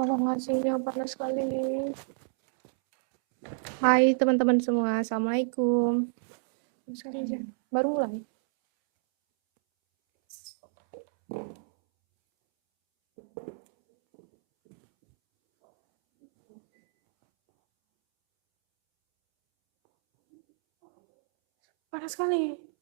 Tolong ngasihnya panas sekali. Hai teman-teman semua, Assalamualaikum. Sekali aja, baru mulai. Panas sekali.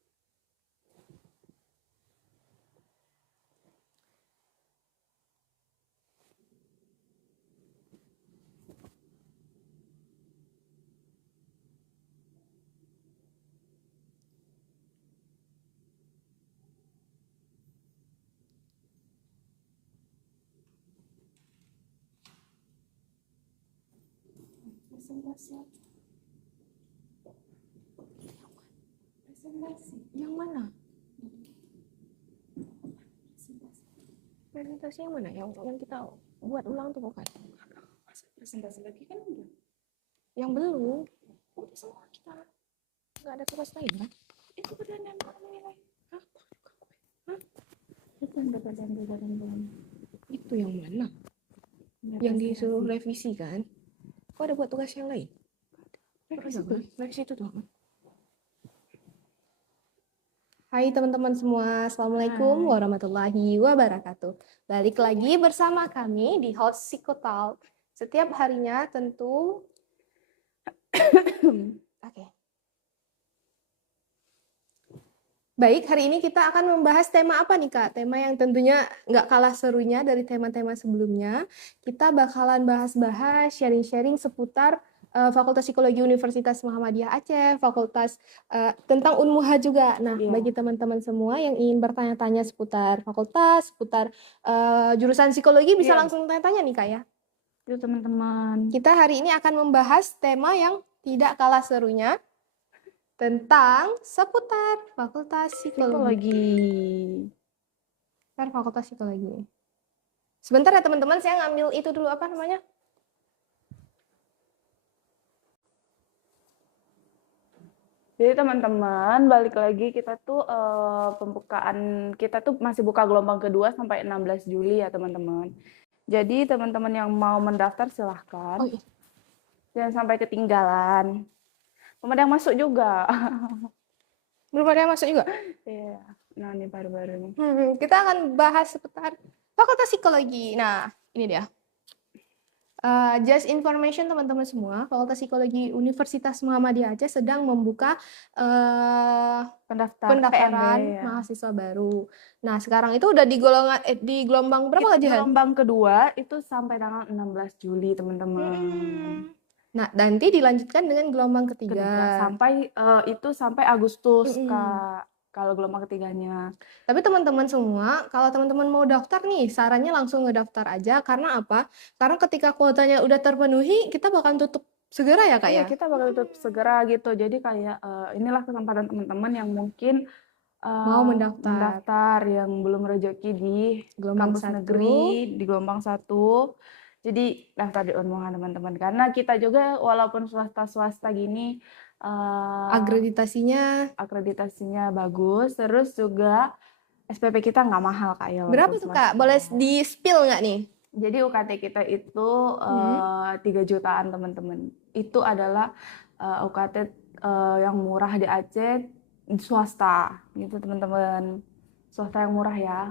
Presentasi. Yang mana? Presentasi yang mana? Yang kita buat ulang tuh bukan? Presentasi lagi kan udah. Yang belum. Udah semua kita. Nggak ada tugas lain kan? Itu udah nempel nilai. Hah? Itu yang belum. Itu yang mana? Yang disuruh revisi kan? Kok ada buat tugas yang lain? Revisi itu tuh. Hai teman-teman semua, Assalamualaikum warahmatullahi wabarakatuh. Balik lagi bersama kami di Host Psikotalk. Setiap harinya tentu... Oke. Baik, hari ini kita akan membahas tema apa nih Kak? Tema yang tentunya nggak kalah serunya dari tema-tema sebelumnya. Kita bakalan bahas-bahas, sharing-sharing seputar Fakultas Psikologi Universitas Muhammadiyah Aceh, Fakultas tentang Unmuha juga. Nah, bagi teman-teman semua yang ingin bertanya-tanya seputar fakultas, seputar jurusan psikologi, bisa langsung tanya-tanya nih Kak ya. Itu teman-teman. Kita hari ini akan membahas tema yang tidak kalah serunya tentang seputar Fakultas Psikologi. Fakultas Psikologi. Sebentar ya teman-teman, saya ngambil itu dulu, apa namanya? Jadi teman-teman, balik lagi kita tuh pembukaan kita tuh masih buka gelombang kedua sampai 16 Juli ya teman-teman. Jadi teman-teman yang mau mendaftar silahkan. Jangan sampai ketinggalan. Belum ada yang masuk juga. Belum ada yang masuk juga? Iya. Nah ini baru-baru nih. Kita akan bahas seputar Fakultas Psikologi. Nah, ini dia. Just information teman-teman semua, Fakultas Psikologi Universitas Muhammadiyah Aceh sedang membuka pendaftaran PMB, ya. mahasiswa baru. Nah, sekarang itu udah di gelombang berapa aja? Gelombang kedua itu sampai tanggal 16 Juli, teman-teman. Nah, nanti dilanjutkan dengan gelombang ketiga. Sampai Agustus, Kak. Kalau gelombang ketiganya. Tapi teman-teman semua, kalau teman-teman mau daftar nih, sarannya langsung ngedaftar aja. Karena apa? Karena ketika kuotanya udah terpenuhi, kita bakal tutup segera ya Kak ya? Iya, kita bakal tutup segera gitu. Jadi kayak inilah kesempatan teman-teman yang mungkin mau mendaftar yang belum rezeki di gelombang kampus 1. negeri, di gelombang 1. Jadi daftar di Unmuha teman-teman. Karena kita juga walaupun swasta-swasta gini, akreditasinya bagus, terus juga SPP kita nggak mahal Kak ya. Berapa tuh Kak? Boleh di-spill nggak nih? Jadi UKT kita itu 3 jutaan teman-teman. Itu adalah UKT yang murah di Aceh, swasta gitu teman-teman. Swasta yang murah ya.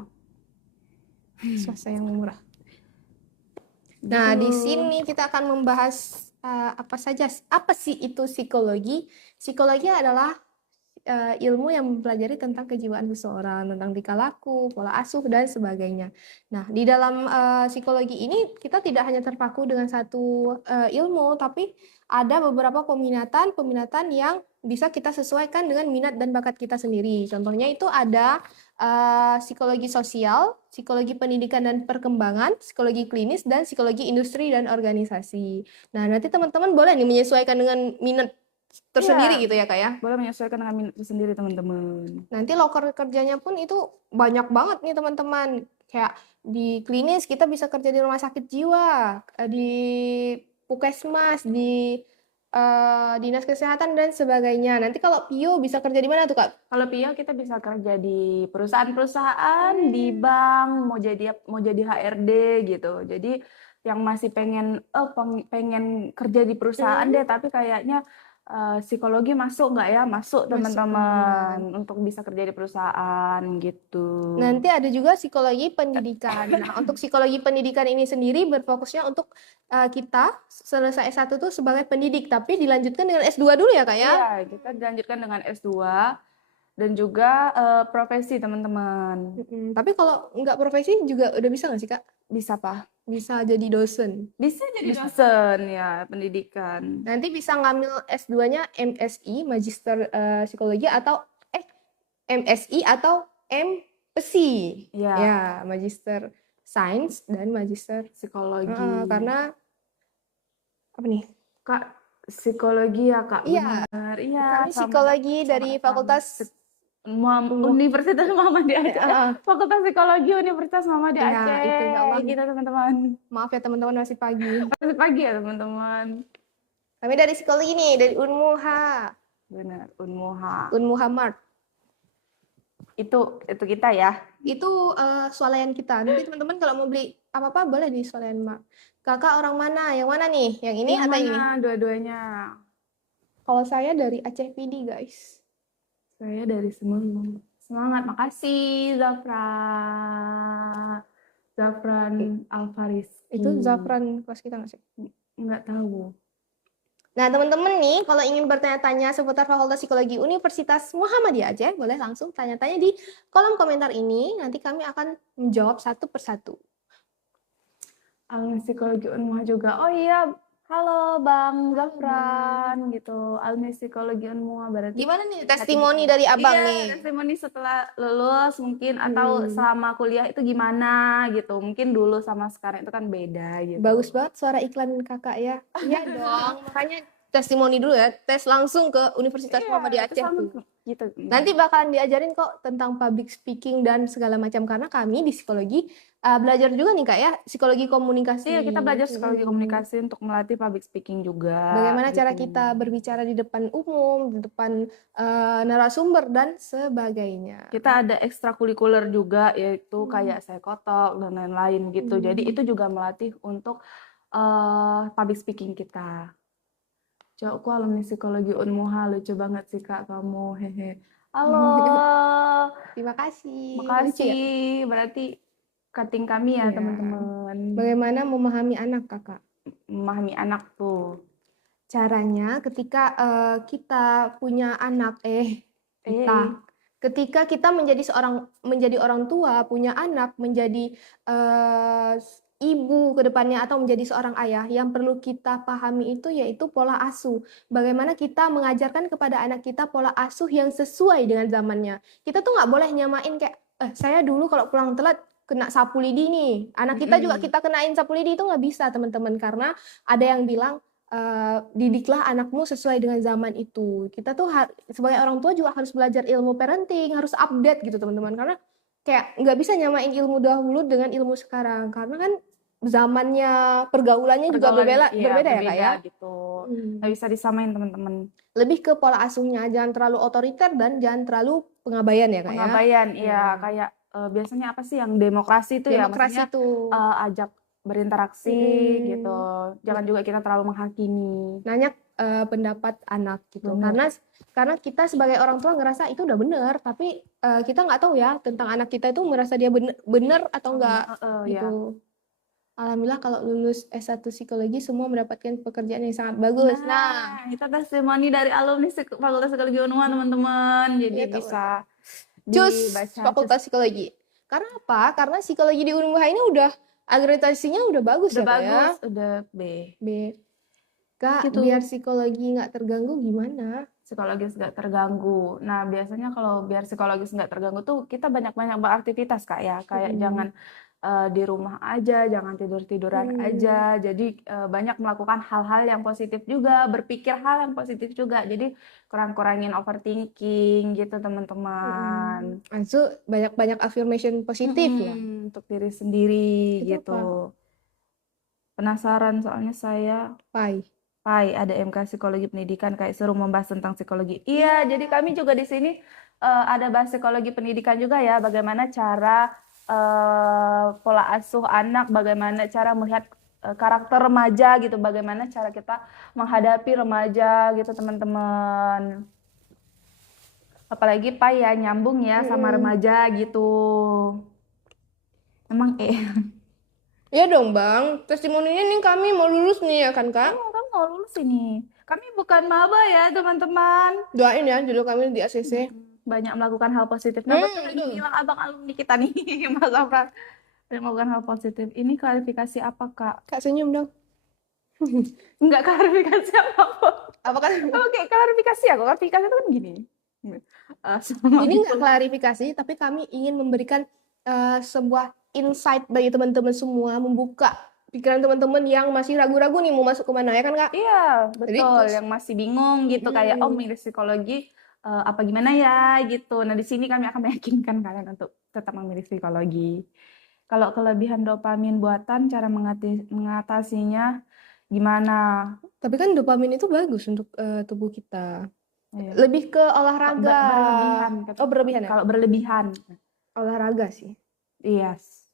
Swasta yang murah. Nah, di sini kita akan membahas apa sih itu psikologi? Psikologi adalah ilmu yang mempelajari tentang kejiwaan seseorang, tentang tingkah laku, pola asuh, dan sebagainya. Nah, di dalam psikologi ini kita tidak hanya terpaku dengan satu ilmu, tapi ada beberapa peminatan yang bisa kita sesuaikan dengan minat dan bakat kita sendiri. Contohnya itu ada psikologi sosial, psikologi pendidikan dan perkembangan, psikologi klinis, dan psikologi industri dan organisasi. Nah, nanti teman-teman boleh nih menyesuaikan dengan minat tersendiri gitu ya Kak ya? Boleh menyesuaikan dengan minat tersendiri teman-teman. Nanti loker kerjanya pun itu banyak banget nih teman-teman. Kayak di klinis kita bisa kerja di rumah sakit jiwa, di puskesmas, di dinas kesehatan dan sebagainya. Nanti kalau PIO bisa kerja di mana tuh Kak? Kalau PIO kita bisa kerja di perusahaan-perusahaan, di bank, mau jadi HRD gitu. Jadi yang masih pengen pengen kerja di perusahaan deh, tapi kayaknya psikologi masuk nggak ya? Masuk Masuk, teman-teman untuk bisa kerja di perusahaan gitu. Nanti ada juga psikologi pendidikan. Nah, untuk psikologi pendidikan ini sendiri berfokusnya untuk kita selesai S1 tuh sebagai pendidik, tapi dilanjutkan dengan S2 dulu ya, Kak ya? Iya, kita dilanjutkan dengan S2 dan juga profesi teman-teman. Tapi kalau nggak profesi juga udah bisa nggak sih, Kak? Bisa Pak? Bisa jadi dosen. Bisa jadi dosen ya, pendidikan. Nanti bisa ngambil S2-nya MSI, Magister Psikologi, atau MSI atau MPSI. Iya. Ya, Magister Sains dan Magister Psikologi. karena apa nih? Kak, psikologi ya Kak, Iya. benar. Iya, Kami psikologi dari Fakultas Universitas Muhammadiyah Aceh. Fakultas Psikologi Universitas Muhammadiyah Ya, Aceh. itu, ya Allah. Gitu teman-teman. Maaf ya teman-teman, masih pagi. Masih pagi ya teman-teman. Kami dari psikologi nih, dari Unmuha. Benar, Unmuha. Unmuha Mart. Itu kita ya. Itu swalayan kita. Nanti teman-teman kalau mau beli apa-apa boleh di swalayan Mart. Kakak orang mana? Yang mana nih? Yang ini Yang atau mana? ini? Dua-duanya. Kalau saya dari Aceh PD, guys. Saya dari Semarang. Semangat, makasih Zafran Alfariski. Itu Zafran kelas kita nggak sih? Nggak tahu. Nah, teman-teman nih, kalau ingin bertanya-tanya seputar Fakultas Psikologi Universitas Muhammadiyah Aceh, boleh langsung tanya-tanya di kolom komentar ini. Nanti kami akan menjawab satu persatu. Alumni Psikologi Unmuha juga. Oh iya, halo Bang Zafran gitu. Alumni Psikologi Unmuha berarti. Gimana nih testimoni dari Abang iya, nih? testimoni setelah lulus mungkin atau selama kuliah itu gimana gitu. Mungkin dulu sama sekarang itu kan beda gitu. Bagus banget suara iklan kakak ya. Iya dong, makanya testimoni dulu ya. Tes langsung ke Universitas Muhammadiyah Aceh tuh. Gitu. Nanti bakalan diajarin kok tentang public speaking dan segala macam, karena kami di psikologi belajar juga nih Kak ya, psikologi komunikasi. Iya, kita belajar psikologi komunikasi untuk melatih public speaking juga. Bagaimana cara gitu. kita berbicara di depan umum, di depan narasumber dan sebagainya. Kita ada ekstrakurikuler juga, yaitu kayak psikotalk dan lain-lain gitu. Jadi itu juga melatih untuk public speaking kita. Cok, aku alumni psikologi Unmuha, lucu banget sih Kak kamu, hehe. Halo. Terima kasih. Makasih. Berarti cutting kami ya, teman-teman. Bagaimana memahami anak, Kakak? Memahami anak tuh. Caranya ketika kita punya anak, ketika kita menjadi orang tua, punya anak, menjadi ibu ke depannya atau menjadi seorang ayah, yang perlu kita pahami itu yaitu pola asuh. Bagaimana kita mengajarkan kepada anak kita pola asuh yang sesuai dengan zamannya. Kita tuh nggak boleh nyamain kayak, saya dulu kalau pulang telat kena sapu lidi nih. Anak kita juga kita kenain sapu lidi, itu nggak bisa teman-teman. Karena ada yang bilang, didiklah anakmu sesuai dengan zaman itu. Kita tuh sebagai orang tua juga harus belajar ilmu parenting, harus update gitu teman-teman. Karena kayak nggak bisa nyamain ilmu dahulu dengan ilmu sekarang, karena kan zamannya, pergaulannya juga berbeda ya Kak ya. Gitu. Nggak bisa disamain teman-teman. Lebih ke pola asuhnya, jangan terlalu otoriter dan jangan terlalu pengabaian ya Kak ya. Pengabaian, iya kayak biasanya apa sih yang demokrasi itu ya, maksudnya ajak berinteraksi gitu. Jangan juga kita terlalu menghakimi. Nanya pendapat anak gitu. Karena kita sebagai orang tua ngerasa itu udah benar, tapi kita nggak tahu ya tentang anak kita itu merasa dia benar atau enggak gitu. Ya. Alhamdulillah kalau lulus S1 psikologi semua mendapatkan pekerjaan yang sangat bagus. Nah, itu testimoni dari alumni Fakultas Psikologi Unmuha teman-teman. Jadi bisa dibaca Fakultas Psikologi. Karena apa? Karena psikologi di Unmuha ini udah akreditasinya udah bagus ya, bagus, udah B. Kak, gitu. Biar psikologi nggak terganggu gimana? Psikologis nggak terganggu. Nah, biasanya kalau biar psikologis nggak terganggu tuh kita banyak-banyak beraktivitas Kak ya. Kayak jangan di rumah aja, jangan tidur-tiduran aja. Jadi banyak melakukan hal-hal yang positif juga, berpikir hal yang positif juga. Jadi kurang-kurangin overthinking gitu teman-teman. Itu banyak-banyak affirmation positif ya untuk diri sendiri itu gitu. Apa? Penasaran soalnya saya. Pai, ada MK Psikologi Pendidikan, kayak seru membahas tentang psikologi. Iya, jadi kami juga di sini ada bahas psikologi pendidikan juga ya, bagaimana cara pola asuh anak, bagaimana cara melihat karakter remaja gitu, bagaimana cara kita menghadapi remaja gitu teman-teman. Apalagi Pak ya nyambung ya sama remaja gitu. Emang Iya dong Bang, testimoninya nih kami mau lulus nih ya kan Kak? iya kan mau lulus ini. Kami bukan maba ya teman-teman. Doain ya dulu kami di ACC. Banyak melakukan hal positif. Nah betul ini Betul. bilang abang alumni kita nih Mas Afran. Banyak melakukan hal positif. Ini klarifikasi apa Kak? Kak senyum dong. Enggak klarifikasi apa-apa. Apa kan? Oke, klarifikasi ya. Klarifikasi itu kan gini. Ini nggak klarifikasi, tapi kami ingin memberikan sebuah insight bagi teman-teman semua, membuka pikiran teman-teman yang masih ragu-ragu nih mau masuk kemana ya kan Kak? Iya, Jadi betul. Yang masih bingung gitu kayak oh milih psikologi apa gimana ya gitu. Nah, di sini kami akan meyakinkan kalian untuk tetap memilih psikologi. Kalau kelebihan dopamin buatan, cara mengatasinya gimana? tapi kan dopamin itu bagus untuk tubuh kita. Iya. Lebih ke olahraga. Berlebihan. Oh, berlebihan ya? Kalau berlebihan. Olahraga sih. Yes.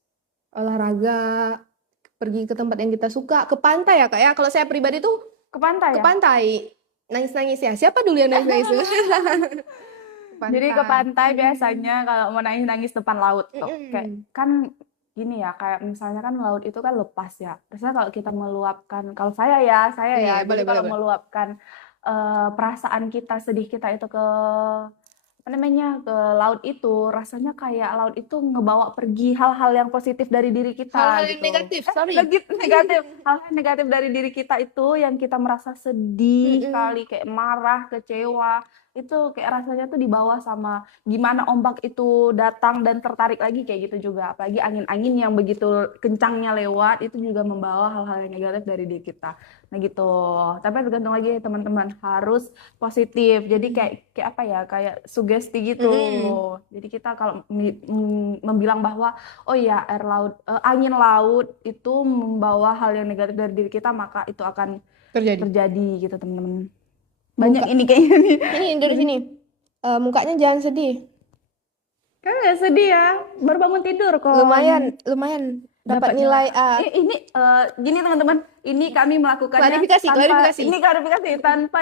Olahraga, pergi ke tempat yang kita suka, ke pantai ya Kak ya. Kalau saya pribadi tuh Ke pantai ke ya? pantai. Nangis-nangis ya. Siapa dulu yang nangis-nangis? Jadi ke pantai biasanya kalau mau nangis-nangis depan laut tuh. Mm-mm. Kayak kan gini ya, kayak misalnya kan laut itu kan lepas ya. Terusnya kalau kita meluapkan, kalau saya ya, Iya, jadi boleh, kalau boleh. meluapkan perasaan kita, sedih kita itu ke apa namanya ke laut itu, rasanya kayak laut itu ngebawa pergi hal-hal yang positif dari diri kita Hal-hal yang gitu. negatif, sorry. Negatif, hal-hal negatif dari diri kita itu yang kita merasa sedih kali, kayak marah, kecewa, itu kayak rasanya tuh dibawa sama gimana ombak itu datang dan tertarik lagi kayak gitu juga. Apalagi angin-angin yang begitu kencangnya lewat itu juga membawa hal-hal yang negatif dari diri kita. Nah gitu. Tapi tergantung lagi teman-teman, harus positif. Jadi kayak apa ya? Kayak sugesti gitu. Jadi kita kalau membilang bahwa oh ya angin laut itu membawa hal yang negatif dari diri kita, maka itu akan terjadi gitu teman-teman. Banyak ini kayaknya nih. Ini dari sini. Mukanya jangan sedih. Kan nggak sedih ya, baru bangun tidur kok. Lumayan dapat nilai A. Ini gini teman-teman, ini kami melakukannya Klarifikasi. ini klarifikasi tanpa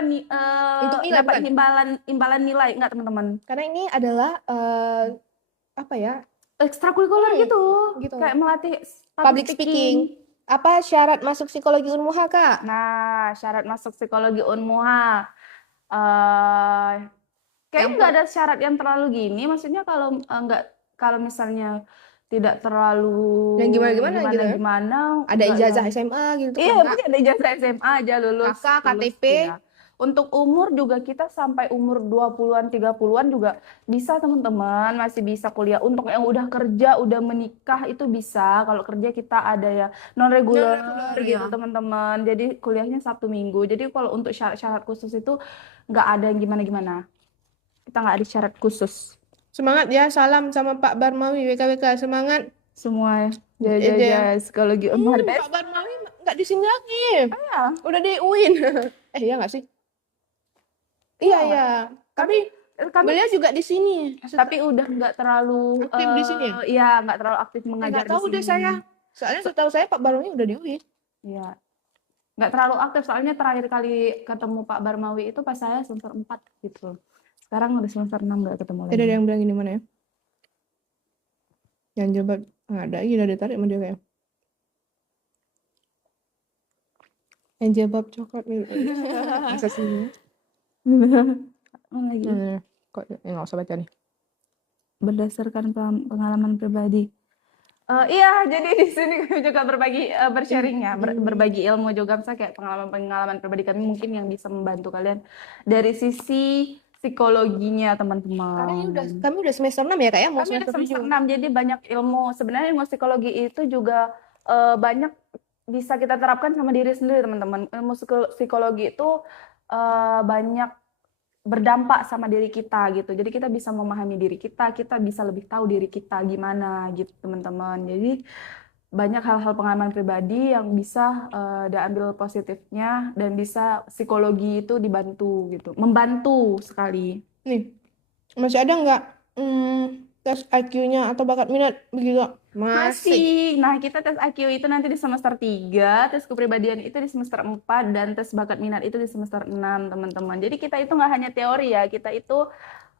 Untuk nilai, dapat bukan? imbalan nilai, enggak teman-teman. Karena ini adalah apa ya? Ekstrakurikuler gitu. Kayak melatih Public speaking. Apa syarat masuk psikologi Unmuha, Kak? Nah, syarat masuk psikologi Unmuha. Kayaknya nggak ada syarat yang terlalu gini. Maksudnya kalau misalnya tidak terlalu yang gimana gitu ya? gimana, ada ijazah SMA gitu iya, kan, Kak? mungkin ada ijazah SMA aja lulus. Kakak, KTP. Ya. Untuk umur juga kita sampai umur 20-an, 30-an juga bisa teman-teman, masih bisa kuliah. Untuk yang udah kerja, udah menikah itu bisa. Kalau kerja kita ada ya non-reguler gitu teman-teman. Jadi kuliahnya Sabtu Minggu. Jadi kalau untuk syarat-syarat khusus itu nggak ada yang gimana-gimana. Kita nggak ada syarat khusus. Semangat ya, salam sama Pak Barmawi WKWK, semangat semua ya. Psikologi Unmuha. Pak Barmawi nggak di sini lagi. Iya. Udah di UIN. Iya nggak sih? Iya. Tapi beliau juga di sini. Tapi udah nggak terlalu aktif di sini. Iya, nggak terlalu aktif mengajar di sini. Nggak tahu deh saya. Soalnya setahu saya Pak Barmawi udah di UIN. Iya. Nggak terlalu aktif, soalnya terakhir kali ketemu Pak Barmawi itu pas saya semester 4 gitu. Sekarang udah semester 6 nggak ketemu lagi. Ada yang bilang ini mana ya? Yang jawab nggak ada, udah ditarik sama dia kayak. Yang jawab coklat masa sih? Lagi. Kok nggak usah baca nih. Berdasarkan pengalaman pribadi. Iya, jadi di sini kami juga berbagi bersharing ya, berbagi ilmu juga, misalnya kayak pengalaman pribadi kami mungkin yang bisa membantu kalian dari sisi psikologinya teman-teman. Karena kami udah semester 6 ya Kak ya, mau kami udah semester 6, jadi banyak ilmu. Sebenarnya ilmu psikologi itu juga banyak bisa kita terapkan sama diri sendiri teman-teman. Ilmu psikologi itu banyak berdampak sama diri kita gitu. Jadi kita bisa memahami diri kita bisa lebih tahu diri kita gimana gitu teman-teman. Jadi banyak hal-hal pengalaman pribadi yang bisa diambil positifnya dan bisa psikologi itu dibantu gitu. Membantu sekali. Nih, masih ada nggak tes IQ-nya atau bakat minat begitu? Masih. Nah, kita tes IQ itu nanti di semester 3, tes kepribadian itu di semester 4, dan tes bakat minat itu di semester 6, teman-teman. Jadi kita itu nggak hanya teori ya, kita itu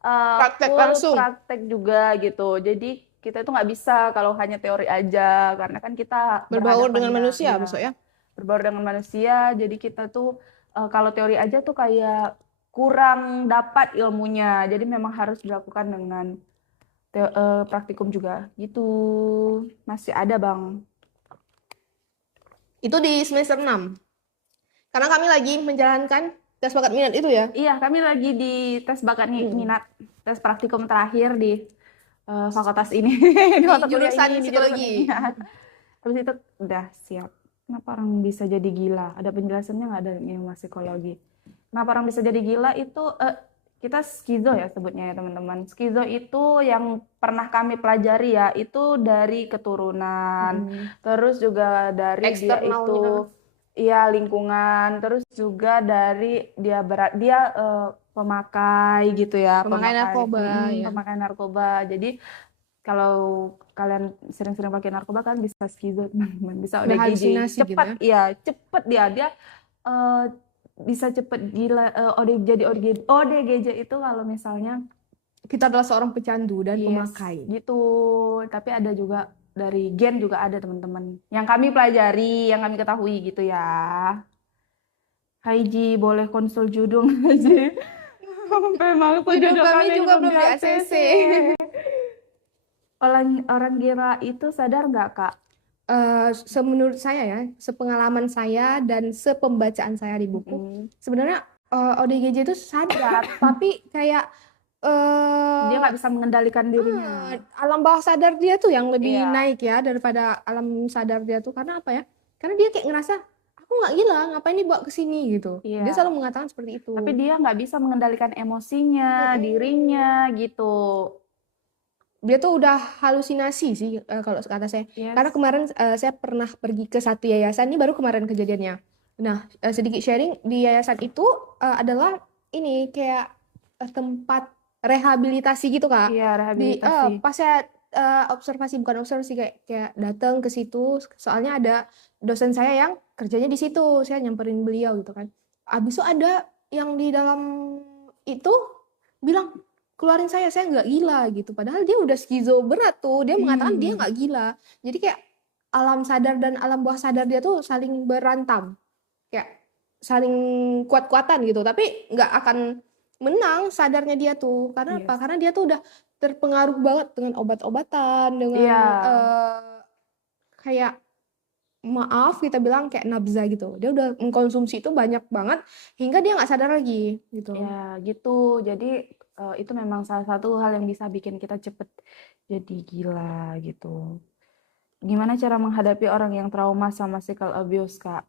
Praktek full langsung. praktek juga gitu. Jadi kita itu nggak bisa kalau hanya teori aja, karena kan kita Berbaur dengan berhadapannya manusia, ya, maksudnya. berbaur dengan manusia. Jadi kita tuh kalau teori aja tuh kayak kurang dapat ilmunya. Jadi memang harus dilakukan dengan praktikum juga gitu. Masih ada, Bang. Itu di semester 6. Karena kami lagi menjalankan tes bakat minat itu ya. Iya, kami lagi di tes bakat minat, tes praktikum terakhir di fakultas ini, di mata kuliah jurusan ini, di jurusan psikologi. ini. Habis itu udah siap. Kenapa orang bisa jadi gila? Ada penjelasannya nggak dari ilmu psikologi? Kenapa orang bisa jadi gila itu kita skizo ya sebutnya ya teman-teman. Skizo itu yang pernah kami pelajari ya, itu dari keturunan, terus juga dari dia Eksternalnya. itu iya lingkungan, terus juga dari dia pemakai gitu ya, Pemakai narkoba, ya. pemakai narkoba. Jadi kalau kalian sering-sering pakai narkoba kan bisa skizo teman-teman, bisa ODGJ. Berhalusinasi gitu Cepat ya. ya, cepet dia eh, bisa cepet gila. Jadi ODGJ itu kalau misalnya Kita adalah seorang pecandu dan yes, pemakai. gitu. Tapi ada juga dari gen juga ada teman-teman yang kami pelajari, yang kami ketahui gitu ya. Hai Ji, boleh konsul judul nggak Ji? Memang Judul judul kami kami juga belum belum di ACC. Orang gila itu sadar nggak Kak? Menurut saya ya, sepengalaman saya dan sepembacaan saya di buku, sebenarnya ODGJ itu sadar, tapi kayak Dia nggak bisa mengendalikan dirinya. alam bawah sadar dia tuh yang lebih Iya. naik ya daripada alam sadar dia tuh. Karena apa ya? Karena dia kayak ngerasa aku nggak gila, ngapain dibawa ke sini gitu. Iya. Dia selalu mengatakan seperti itu. Tapi dia nggak bisa mengendalikan emosinya, dirinya gitu. Dia tuh udah halusinasi sih kalau kata saya. Yes. Karena kemarin saya pernah pergi ke satu yayasan, ini baru kemarin kejadiannya. Nah, sedikit sharing, di yayasan itu adalah ini kayak tempat rehabilitasi gitu, Kak. Iya, rehabilitasi. Pas saya bukan observasi, kayak datang ke situ, soalnya ada dosen saya yang kerjanya di situ, saya nyamperin beliau gitu kan. Abis itu ada yang di dalam itu bilang, keluarin saya nggak gila gitu. Padahal dia udah skizo berat tuh, dia mengatakan dia nggak gila. Jadi kayak alam sadar dan alam bawah sadar dia tuh saling berantam, kayak saling kuat-kuatan gitu. Tapi nggak akan menang sadarnya dia tuh. Karena apa? Karena dia tuh udah terpengaruh banget dengan obat-obatan, dengan kayak maaf kita bilang kayak nabza gitu. Dia udah mengkonsumsi itu banyak banget hingga dia nggak sadar lagi gitu. Ya gitu. Jadi itu memang salah satu hal yang bisa bikin kita cepet jadi gila gitu. Gimana cara menghadapi orang yang trauma sama physical abuse, Kak?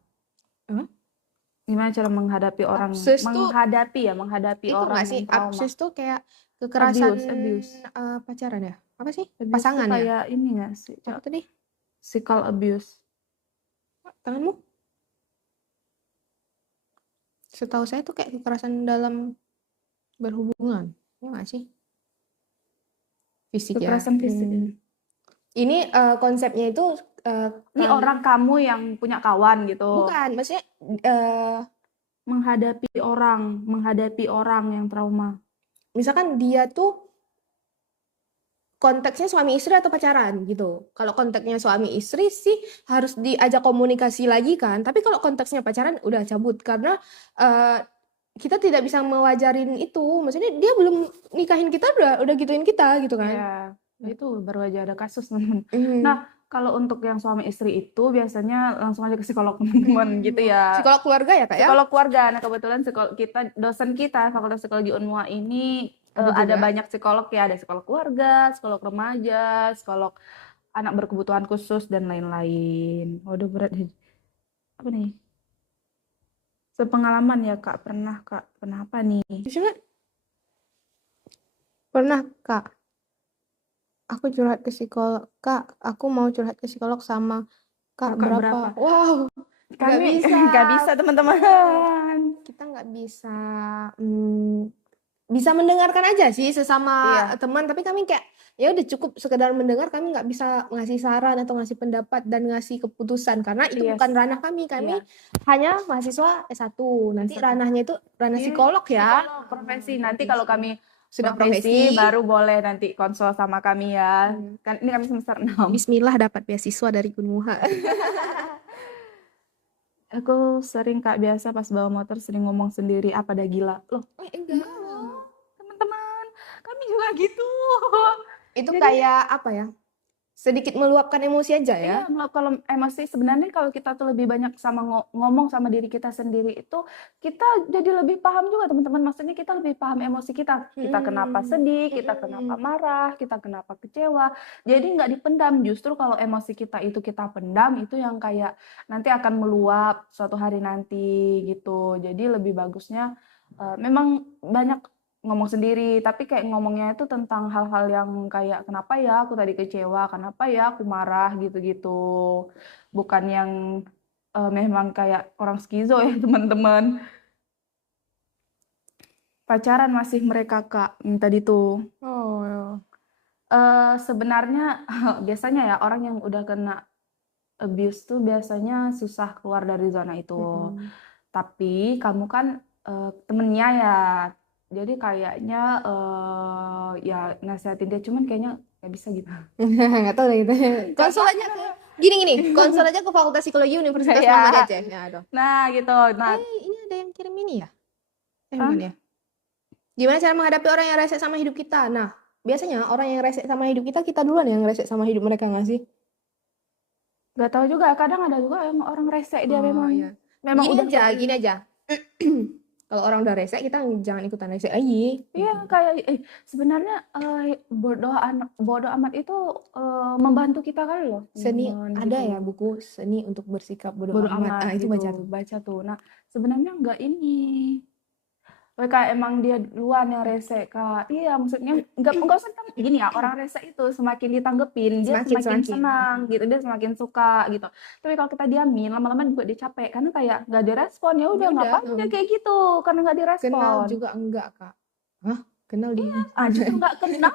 Gimana cara menghadapi orang menghadapi itu orang nggak sih? yang trauma? Abuse tuh kayak kekerasan abuse. pacaran ya? Apa sih? Abuse Pasangan tuh ya? kayak ini nggak sih? Apa tadi? Physical abuse. Tanganmu? Setahu saya tuh kayak kekerasan dalam berhubungan, ya nggak sih? Fisik Kekerasan ya. fisik. Ini konsepnya itu ini orang kamu yang punya kawan gitu. bukan, maksudnya menghadapi orang yang trauma. Misalkan dia tuh konteksnya suami istri atau pacaran gitu. Kalau konteksnya suami istri sih harus diajak komunikasi lagi kan. Tapi kalau konteksnya pacaran udah cabut karena kita tidak bisa mewajarin itu. Maksudnya dia belum nikahin kita udah gituin kita gitu kan. Iya, itu baru aja ada kasus teman. Nah, kalau untuk yang suami istri itu biasanya langsung aja ke psikolog teman-teman gitu ya. Psikolog keluarga ya Kak ya? Psikolog keluarga. Nah, kebetulan dosen kita Fakultas Psikologi Unmua ini ada banyak psikolog ya, ada psikolog keluarga, psikolog remaja, psikolog anak berkebutuhan khusus dan lain-lain. Waduh berat. Apa nih? Sepengalaman ya Kak, pernah apa nih? Pernah Kak. Aku curhat ke psikolog, Kak. Aku mau curhat ke psikolog sama Kak berapa? Wow. Kami nggak bisa teman-teman. Kita nggak bisa bisa mendengarkan aja sih sesama teman, tapi kami kayak ya udah cukup sekedar mendengar, kami nggak bisa ngasih saran atau ngasih pendapat dan ngasih keputusan karena itu Yes. bukan ranah kami. Kami Iya. hanya mahasiswa S1. Nanti ranahnya itu ranah Iya, psikolog ya. psikolog profesi. Nanti kalau kami Sudah profesi profesi, baru boleh nanti konsul sama kami ya. Kan ini kami semester 6. bismillah dapat beasiswa dari Gunmuha. Aku sering Kak biasa pas bawa motor sering ngomong sendiri apa dah gila. Loh, Enggak. loh, teman-teman, kami juga gitu. Itu Jadi kayak apa ya? Sedikit meluapkan emosi aja ya. iya, kalau emosi sebenarnya kalau kita tuh lebih banyak sama ngomong sama diri kita sendiri itu kita jadi lebih paham juga teman-teman. Maksudnya kita lebih paham emosi kita. Kita kenapa sedih, kita kenapa marah, kita kenapa kecewa. Jadi nggak dipendam. Justru kalau emosi kita itu kita pendam itu yang kayak nanti akan meluap suatu hari nanti gitu. Jadi lebih bagusnya memang banyak ngomong sendiri, tapi kayak ngomongnya itu tentang hal-hal yang kayak kenapa ya aku tadi kecewa, kenapa ya aku marah gitu-gitu. Bukan yang memang kayak orang skizo ya teman-teman. Pacaran masih mereka Kak, tadi tuh. Oh. Sebenarnya biasanya ya orang yang udah kena abuse tuh biasanya susah keluar dari zona itu. Tapi kamu kan temennya ya, jadi kayaknya ya nasihatin dia, cuman kayaknya nggak bisa gitu. Nggak tahu lah gitu. Konsul aja ke gini, konsul aja ke Fakultas Psikologi Universitas Iya. Muhammad Aceh. Ya, aduh. Nah gitu. Nah, Ini ada yang kirim ini ya? Hah? Bukan ya? Gimana cara menghadapi orang yang rese sama hidup kita? Nah, biasanya orang yang rese sama hidup kita, kita duluan yang rese sama hidup mereka nggak sih? nggak tahu juga. Kadang ada juga yang orang rese dia memang iya. memang Gini udah aja, gini aja. Kalau orang udah rese, kita jangan ikutan rese aja. Iya, kayak sebenarnya bodo amat itu membantu kita kali loh, Seni teman-teman, ada gitu. ya buku seni untuk bersikap bodo Bodo amat. amat Ah, itu gitu, baca tuh. baca tuh. Nah, sebenarnya enggak ini. Kayak emang dia duluan yang rese, Kak. Iya, maksudnya enggak usah gini ya, orang rese itu semakin ditanggepin, dia semakin senang gitu, dia semakin suka gitu. Tapi kalau kita diamin, lama-lama juga dia capek karena kayak nggak direspon, ya udah ngapain dia kayak gitu karena nggak direspon. Kenal juga enggak, Kak? Hah? Kenal dia? Justru nggak kenal,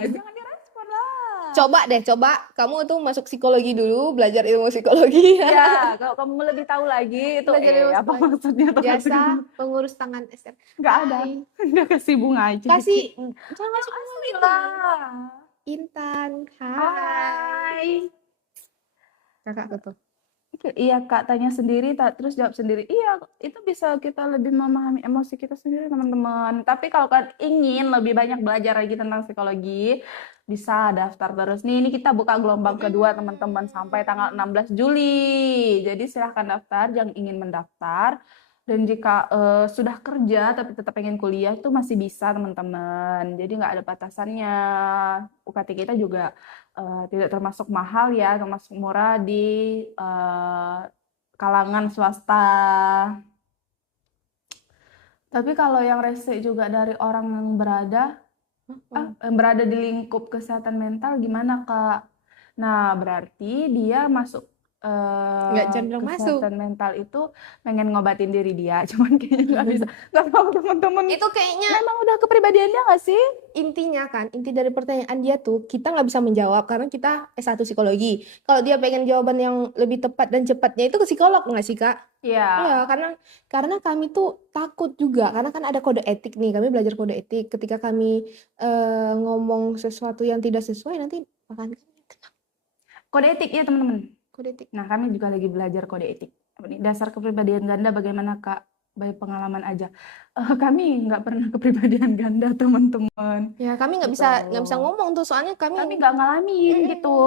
jangan direspon lah. Coba kamu tuh masuk psikologi dulu, belajar ilmu psikologi. Ya, kalau kamu lebih tahu lagi itu Belajar ilmu apa psikologi. maksudnya tuh? Jasa pengurus tangan SM. Nggak ada, udah kasih bunga aja. Kasih, jangan kasih asli lah. Intan, hai. Hai. Kakak tuh. Iya Kak, tanya sendiri, terus jawab sendiri. Iya, itu bisa kita lebih memahami emosi kita sendiri teman-teman. Tapi kalau kalian ingin lebih banyak belajar lagi tentang psikologi, bisa daftar terus. Ini kita buka gelombang kedua teman-teman sampai tanggal 16 Juli. Jadi silahkan daftar yang ingin mendaftar. Dan jika sudah kerja tapi tetap pengen kuliah itu masih bisa teman-teman. Jadi nggak ada batasannya. UKT kita juga tidak termasuk mahal ya, termasuk murah di kalangan swasta. Tapi kalau yang rese juga dari orang yang berada di lingkup kesehatan mental gimana Kak? Nah berarti dia masuk nggak cenderung masuk. kesehatan mental itu pengen ngobatin diri dia, cuman kayaknya nggak bisa. Nggak tahu teman-teman. Itu kayaknya memang udah kepribadiannya nggak sih? Intinya kan, inti dari pertanyaan dia tuh kita nggak bisa menjawab karena kita S1 psikologi. Kalau dia pengen jawaban yang lebih tepat dan cepatnya itu ke psikolog nggak sih Kak? Iya. Iya, karena kami tuh takut juga karena kan ada kode etik nih. Kami belajar kode etik. Ketika kami ngomong sesuatu yang tidak sesuai nanti akan Kode etik ya teman-teman. kode etik. Nah, kami juga lagi belajar kode etik. Dasar kepribadian ganda bagaimana Kak? Baik pengalaman aja. Kami nggak pernah kepribadian ganda teman-teman. Ya kami nggak Gitu. bisa ngomong tuh soalnya kami nggak ngalamin gitu.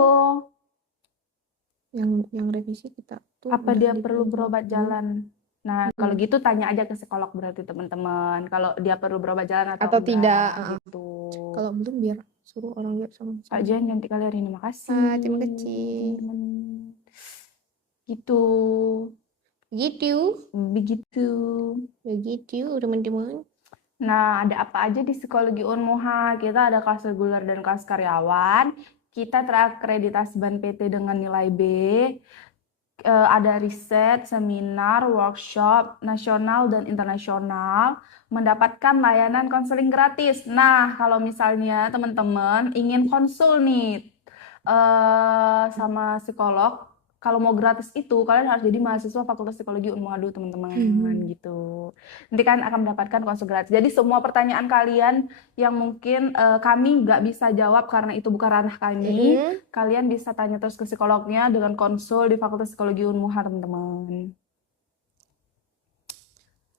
Yang revisi kita tuh Apa udah dia perlu diperlukan. berobat jalan? Nah, kalau gitu tanya aja ke psikolog berarti teman-teman. Kalau dia perlu berobat jalan atau enggak, tidak. gitu. Kalau belum biar suruh orang lihat sama Kak Jen cantik kali hari ini, makasih. terima kasih. Gitu. Begitu teman-teman. Nah, ada apa aja di psikologi Unmuha? Kita ada kelas reguler dan kelas karyawan. Kita terakreditasi BAN PT dengan nilai B. ada riset, seminar, workshop nasional dan internasional, mendapatkan layanan konseling gratis. Nah, kalau misalnya teman-teman ingin konsul nih sama psikolog, kalau mau gratis itu kalian harus jadi mahasiswa Fakultas Psikologi Unmuha teman-teman gitu. Nanti kan akan mendapatkan konsul gratis. Jadi semua pertanyaan kalian yang mungkin kami nggak bisa jawab karena itu bukan ranah kami, kalian bisa tanya terus ke psikolognya dengan konsul di Fakultas Psikologi Unmuha teman-teman.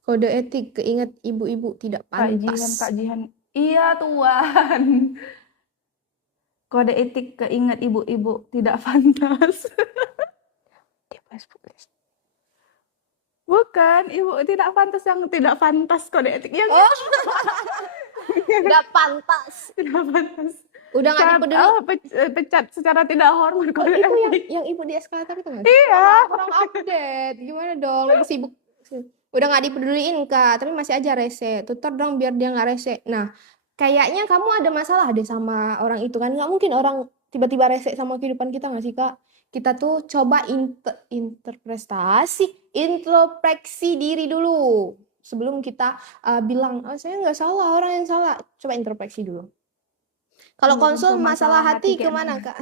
Kode etik keinget ibu-ibu tidak Kak pantas. Jihan. Iya Tuan. Kode etik keinget ibu-ibu tidak pantas. Di Facebook. Bukan, ibu tidak pantas yang tidak pantas kode etik. Yang Oh, tidak pantas. tidak pantas. Udah nggak dipeduli. Pecat secara tidak hormat Oh, kode itu etik. yang ibu di eskalator itu, Mas? Iya. Kurang update. Gimana dong? Lagi sibuk. Udah nggak dipeduliin, Kak. Tapi masih aja rese. Tutor dong biar dia nggak rese. Nah, kayaknya kamu ada masalah deh sama orang itu kan. Nggak mungkin orang tiba-tiba rese sama kehidupan kita nggak sih, Kak? Kita tuh coba introspeksi diri dulu. Sebelum kita bilang, oh, saya nggak salah, orang yang salah. Coba introspeksi dulu. Kalau konsul masalah hati kemana, Kak?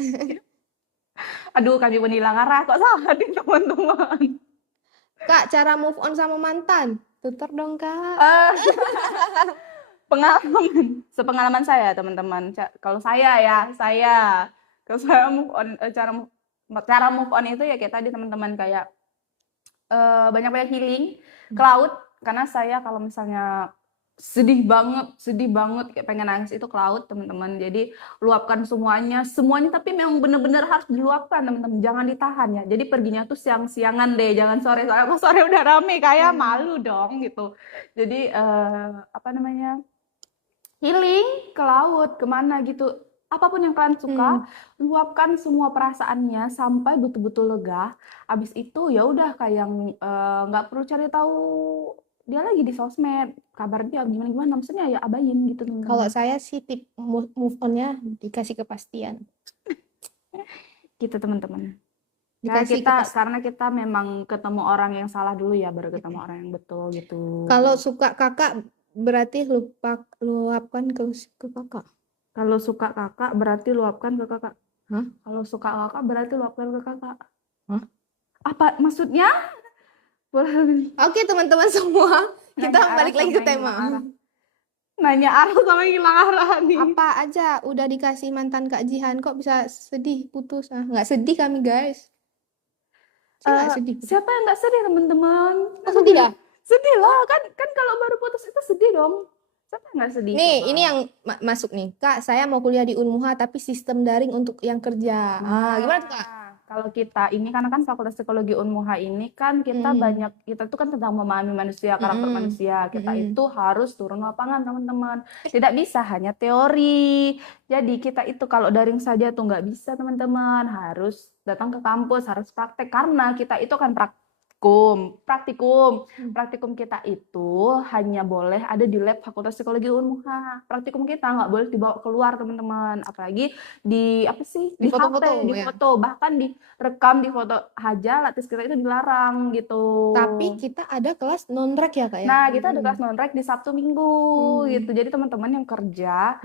Aduh, kami menilang arah kok salah nih teman-teman. Kak, cara move on sama mantan. Tutor dong, Kak. Sepengalaman saya teman-teman. Kalau saya kalau saya move on, cara move on itu ya kayak tadi teman-teman, kayak banyak-banyak healing ke laut. Karena saya kalau misalnya sedih banget kayak pengen nangis itu ke laut teman-teman. Jadi luapkan semuanya tapi memang bener-bener harus diluapkan teman-teman, jangan ditahan ya. Jadi perginya tuh siang-siangan deh, jangan sore pas sore udah rame kayak malu dong gitu. Jadi healing ke laut kemana gitu, apapun yang kalian suka, luapkan semua perasaannya sampai betul-betul lega. Abis itu ya udah kayak nggak perlu cari tahu dia lagi di sosmed, kabar dia gimana, maksudnya ya abain gitu teman-teman. Kalau saya sih tip move on-nya dikasih kepastian. Gitu teman-teman. Karena kita memang ketemu orang yang salah dulu ya, baru ketemu orang yang betul gitu. Kalau suka kakak berarti luapkan ke kakak. Kalau suka kakak berarti luapkan ke kakak. Hah? Kalau suka kakak berarti luapkan ke kakak. Hah? Apa maksudnya? Oke teman-teman semua, kita balik lagi ke tema. Nanya arah sama hilang arah nih. Apa aja udah dikasih mantan Kak Jihan, kok bisa sedih putus? Nggak sedih kami guys. Sedih. Siapa yang nggak sedih teman-teman? Sedih ya? Sedih lah, kan kalau baru putus itu sedih dong. Siapa yang nggak sedih? Nih, ini yang masuk nih. Kak, saya mau kuliah di Unmuha tapi sistem daring untuk yang kerja. Gimana tuh, Kak? Kalau kita ini karena kan Fakultas Psikologi Unmuha ini kan kita tuh kan tentang memahami manusia, karakter manusia. Kita itu harus turun lapangan teman-teman. Tidak bisa hanya teori. Jadi kita itu kalau daring saja tuh nggak bisa teman-teman. Harus datang ke kampus, harus praktek karena kita itu kan praktikum kita itu hanya boleh ada di lab Fakultas Psikologi Unmuha. Praktikum kita nggak boleh dibawa keluar teman-teman, apalagi di foto, bahkan direkam di foto aja. Latih kita itu dilarang gitu. Tapi kita ada kelas non-rek ya, Kak ya? Nah, kita ada kelas non-rek di Sabtu Minggu gitu. Jadi teman-teman yang kerja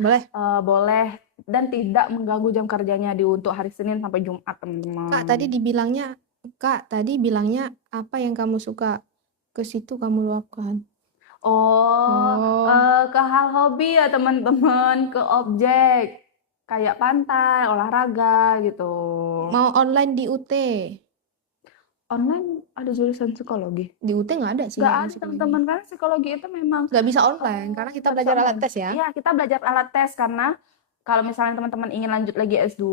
boleh dan tidak mengganggu jam kerjanya untuk hari Senin sampai Jumat teman-teman. Kak, tadi bilangnya apa yang kamu suka, ke situ kamu luapkan. Ke hal hobi ya teman-teman, ke objek kayak pantai, olahraga gitu. Mau online di UT? Online ada jurusan psikologi? Di UT nggak ada sih. Nggak ada teman-teman, karena psikologi itu memang nggak bisa online karena kita belajar alat tes ya. Iya, kita belajar alat tes karena kalau misalnya teman-teman ingin lanjut lagi S2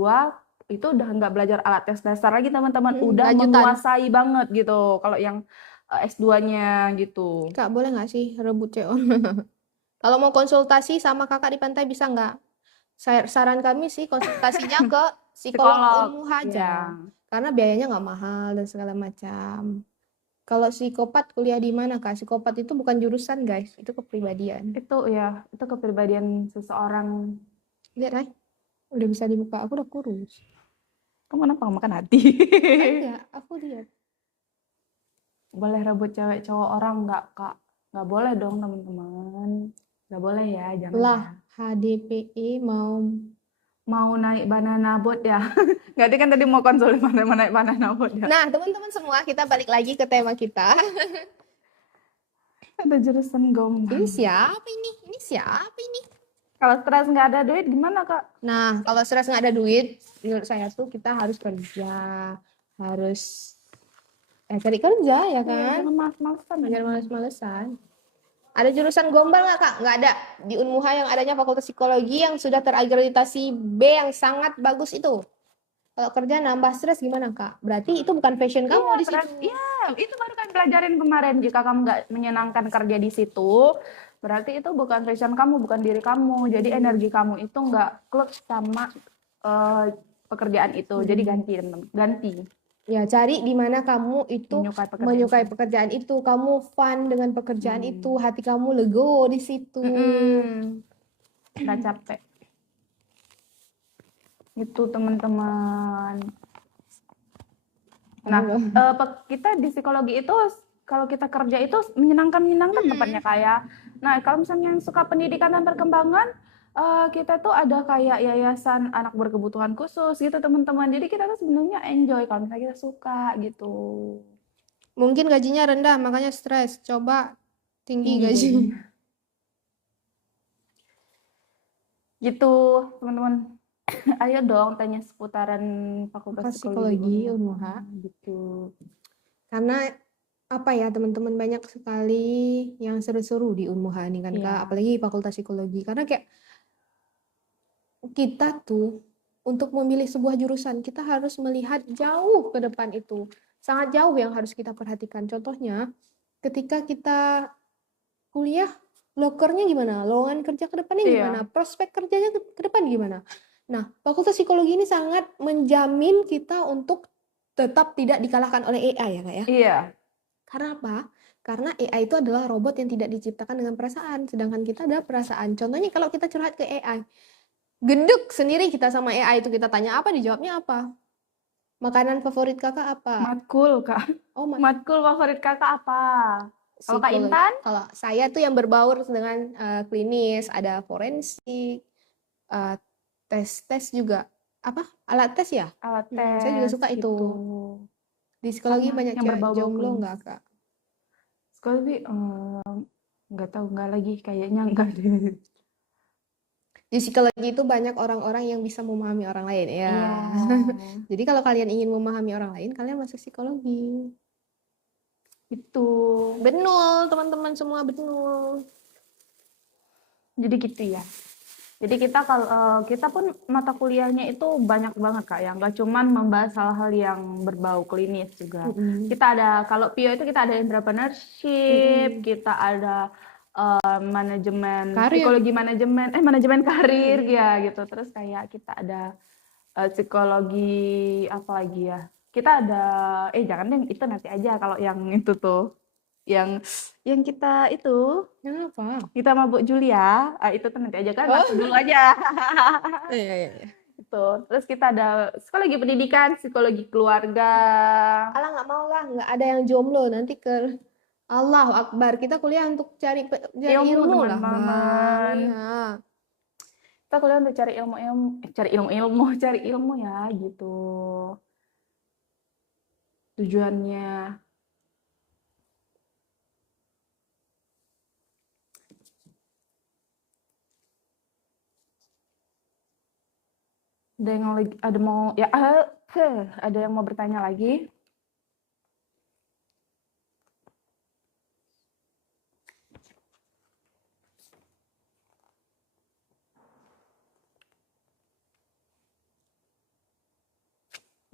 itu udah nggak belajar alat tes dasar lagi teman-teman, udah menguasai banget gitu kalau yang S2-nya gitu. Kak, boleh nggak sih rebut CO? Kalau mau konsultasi sama kakak di pantai bisa nggak? Saran kami sih konsultasinya ke psikolog Unmuha aja. Karena biayanya nggak mahal dan segala macam. Kalau psikopat kuliah di mana, Kak? Psikopat itu bukan jurusan, guys. Itu kepribadian. Itu kepribadian seseorang. Lihat, Ray. Udah bisa dibuka. Aku udah kurus. Kamu kenapa makan hati? Enggak, aku lihat. boleh rebut cewek cowok orang nggak, Kak? Nggak boleh dong, teman-teman. Nggak boleh ya, jangan Lah, ya. HDPE Mau naik banana boat ya? Nggak, dia kan tadi mau konsul mana naik banana boat ya. Nah, teman-teman semua, kita balik lagi ke tema kita. Ada jurusan Ini gombang. siapa ini? Ini siapa ini? Kalau stres nggak ada duit gimana, Kak? Nah, kalau stres nggak ada duit, menurut saya tuh kita harus kerja, harus cari kerja ya Iya, kan? jangan malas-malasan. Jangan males-malesan. Ada jurusan gombal nggak, Kak? Nggak ada. Di Unmuha yang adanya Fakultas Psikologi yang sudah terakreditasi B yang sangat bagus itu. Kalau kerja nambah stres gimana, Kak? Berarti itu bukan passion kamu di situ. Iya, itu baru kan pelajarin kemarin. Jika kamu nggak menyenangkan kerja di situ, berarti itu bukan passion kamu, bukan diri kamu. Jadi energi kamu itu nggak klop sama pekerjaan itu. Jadi ganti. Ya, cari di mana kamu itu Menyukai pekerjaan. menyukai pekerjaan itu, kamu fun dengan pekerjaan itu, hati kamu lego di situ. Nggak capek. Itu teman-teman. Nah, kita di psikologi itu kalau kita kerja itu menyenangkan tempatnya kayak. Nah, kalau misalnya yang suka pendidikan dan perkembangan, kita tuh ada kayak yayasan anak berkebutuhan khusus gitu teman-teman. Jadi kita tuh sebenarnya enjoy kalau misalnya kita suka gitu. Mungkin gajinya rendah makanya stres. Coba tinggi gaji. Gitu, teman-teman. Ayo dong tanya seputaran Fakultas Psikologi Unmuha. Gitu. Karena apa ya teman-teman, banyak sekali yang seru-seru di Unmuha ini kan Kak, apalagi Fakultas Psikologi. Karena kayak kita tuh untuk memilih sebuah jurusan kita harus melihat jauh ke depan itu. Sangat jauh yang harus kita perhatikan. Contohnya ketika kita kuliah, lokernya gimana? Lowongan kerja ke depannya gimana? Prospek kerjanya ke depan gimana? Nah, Fakultas Psikologi ini sangat menjamin kita untuk tetap tidak dikalahkan oleh AI ya Kak ya? Iya. Karena apa? Karena AI itu adalah robot yang tidak diciptakan dengan perasaan, sedangkan kita ada perasaan. Contohnya kalau kita curhat ke AI, gedek sendiri kita sama AI itu, kita tanya apa, dijawabnya apa? Makanan favorit kakak apa? Matkul, Kak. Oh, matkul favorit kakak apa? Kalau Kak psikologi. Intan? Kalau saya tuh yang berbaur dengan klinis, ada forensik, tes juga. Apa? Alat tes ya? Alat tes. Saya juga suka gitu. itu. Di psikologi Sama, banyak yang cewek berbau-bau jomblo klinis. nggak Kak? Psikologi nggak tahu, nggak lagi kayaknya nggak deh. Di psikologi itu banyak orang-orang yang bisa memahami orang lain ya. Jadi kalau kalian ingin memahami orang lain, kalian masuk psikologi. Itu Benul, teman-teman semua, benul. Jadi gitu ya. Jadi kita kalau kita pun mata kuliahnya itu banyak banget Kak, ya nggak cuman membahas hal-hal yang berbau klinis juga. Kita ada, kalau PIO itu kita ada entrepreneurship, kita ada manajemen Karir. psikologi manajemen karir ya gitu. Terus kayak kita ada psikologi apa lagi ya? Kita ada jangan deh, itu nanti aja kalau yang itu tuh. Yang kita itu Kenapa? kita sama Bu Julia, itu tuh nanti aja kan, masuk dulu aja. Iya. Itu. Terus kita ada psikologi pendidikan, psikologi keluarga. Alah nggak mau lah, nggak ada yang jomblo nanti ke Allahu Akbar. Kita kuliah untuk cari ilmu lah, Bang. Ya. Kita kuliah untuk cari ilmu ya gitu. Tujuannya. Ada yang mau bertanya lagi?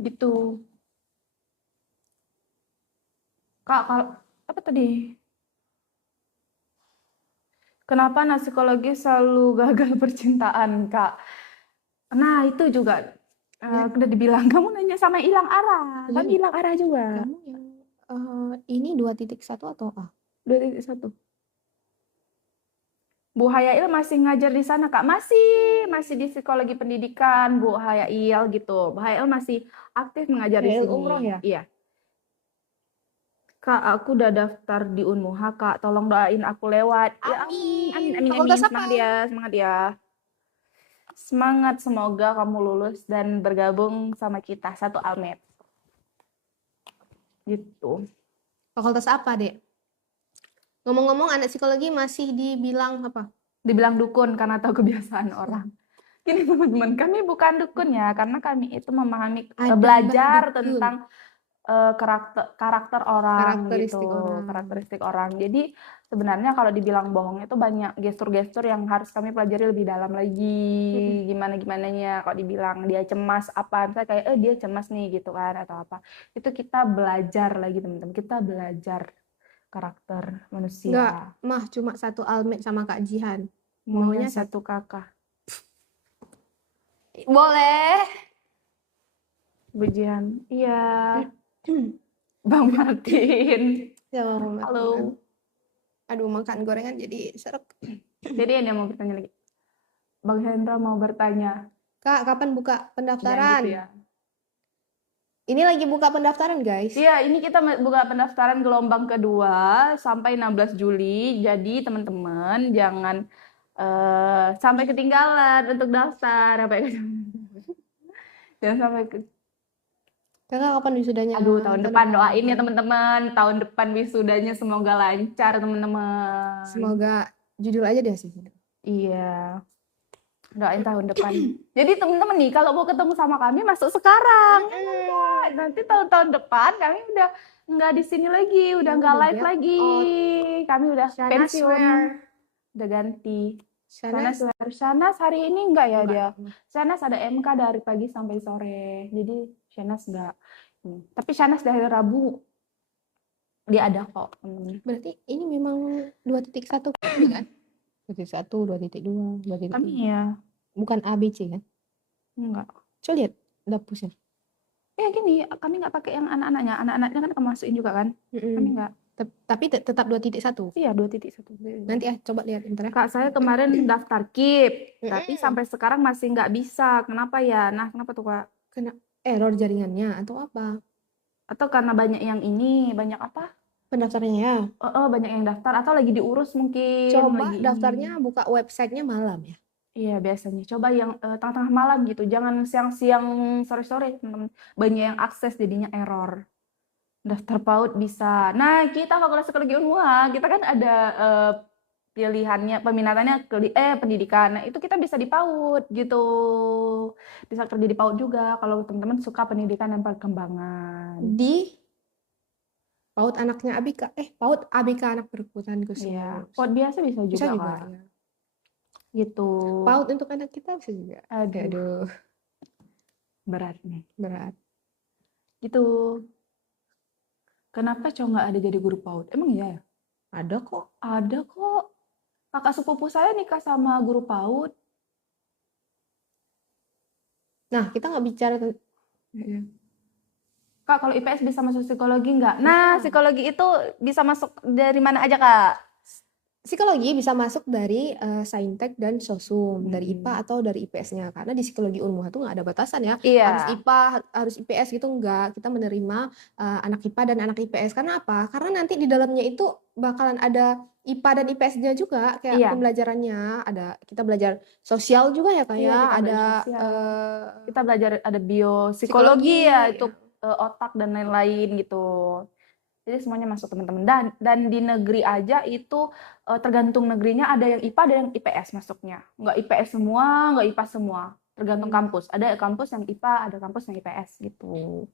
Gitu. Kak, kalau apa tadi? Kenapa anak psikologi selalu gagal percintaan, Kak? Nah, itu juga udah dibilang, kamu nanya sama hilang arah. Kan hilang arah juga. Kamu yang ini 2.1 atau A? 2.1. Bu Hayail masih ngajar di sana, Kak? Masih di psikologi pendidikan, Bu Hayail gitu. Bu Hayail masih aktif mengajar di sini. Umroh ya? Iya. Kak, aku udah daftar di Unmuha, Kak. Tolong doain aku lewat. Ya amin, amin, amin, Fakultas amin. apa? Semangat ya, semangat ya. Semangat, semoga kamu lulus dan bergabung sama kita satu almet. Gitu. Fakultas apa, Dek? Ngomong-ngomong, anak psikologi masih dibilang apa? Dibilang dukun karena tahu kebiasaan orang. Gini teman-teman, kami bukan dukun ya, karena kami itu memahami, Ada belajar Mbak Dukun. tentang karakter orang Karakteristik gitu, orang. karakteristik orang. Jadi sebenarnya kalau dibilang bohong itu banyak gestur-gestur yang harus kami pelajari lebih dalam lagi. Gimana-gimananya kalau dibilang dia cemas apa, misalnya kayak dia cemas nih gitu kan atau apa. Itu kita belajar lagi teman-teman. Kita belajar karakter Enggak, manusia. mah cuma satu almet sama Kak Jihan. Maunya Maunya satu kakak. Boleh. Bujian. Iya. Bang Martin. Ya, Halo. Aduh, makan gorengan jadi seret. Jadi ada yang mau bertanya lagi. Bang Hendra mau bertanya. Kak, kapan buka Jangan pendaftaran? gitu ya. Ini lagi buka pendaftaran, guys. Iya, ini kita buka pendaftaran gelombang kedua sampai 16 Juli. Jadi teman-teman jangan sampai ketinggalan untuk daftar. Jangan sampai Kakak kapan wisudanya? Aduh, tahun depan doain ya teman-teman. Tahun depan wisudanya semoga lancar teman-teman. Semoga judul aja deh sih. Iya. Doain tahun depan. Jadi teman-teman nih kalau mau ketemu sama kami masuk sekarang. Nanti tahun-tahun depan kami udah nggak di sini lagi, udah nggak live lagi. Kami udah pensiun, udah ganti. Shanas hari ini enggak ya dia. Shanas ada MK dari pagi sampai sore. Jadi Shanas enggak. Tapi Shanas dari Rabu dia ada kok. Berarti ini memang 2.1 kan? 2.1, 2.2, 2.3. Kami ya. Bukan ABC kan? Enggak. Coba lihat dapusnya. Ya gini, kami nggak pakai yang anak-anaknya. Anak-anaknya kan kamu masukin juga kan? Kami nggak. Tapi tetap 2.1. Iya, 2.1. Nanti coba lihat ntar ya. Kak saya kemarin daftar KIP, tapi sampai sekarang masih nggak bisa. Kenapa ya? Nah, kenapa tuh Kak? Kena error jaringannya atau apa? Atau karena banyak yang ini, banyak apa? Pendaftarannya ya? Banyak yang daftar atau lagi diurus mungkin. Coba lagi daftarnya buka websitenya malam ya. Iya, biasanya. Coba yang tengah-tengah malam gitu. Jangan siang-siang, sore-sore, teman-teman. Banyak yang akses jadinya error. Daftar PAUD bisa. Nah, kita Fakultas Psikologi Unmuha, kita kan ada pilihannya, peminatannya pendidikan. Nah, itu kita bisa di PAUD gitu. Bisa kerja di PAUD juga kalau teman-teman suka pendidikan dan perkembangan. Di PAUD anaknya ABK. PAUD ABK anak berkebutuhan khusus. Iya, PAUD biasa bisa juga, Bisa juga Kak. ya. Gitu. PAUD untuk anak kita bisa juga. Aduh. Berat nih. Berat. Gitu. Kenapa cowok nggak ada jadi guru PAUD? Emang iya ya? Ada kok. Ada kok. Kakak sepupu saya nikah sama guru PAUD. Nah, kita nggak bicara Kak, kalau IPS bisa masuk psikologi nggak? Nah, psikologi itu bisa masuk dari mana aja, Kak? Psikologi bisa masuk dari Saintek dan Sosum, dari IPA atau dari IPS-nya. Karena di psikologi Unmuha tuh nggak ada batasan ya. Iya. Harus IPA, harus IPS gitu enggak. Kita menerima anak IPA dan anak IPS. Karena apa? Karena nanti di dalamnya itu bakalan ada IPA dan IPS-nya juga kayak pembelajarannya. Kita belajar sosial juga ya kayak kita belajar ada biopsikologi ya, itu otak dan lain-lain gitu. Jadi semuanya masuk teman-teman. Dan di negeri aja itu tergantung negerinya, ada yang IPA ada yang IPS masuknya. Nggak IPS semua, nggak IPA semua. Tergantung kampus. Ada kampus yang IPA, ada kampus yang IPS gitu.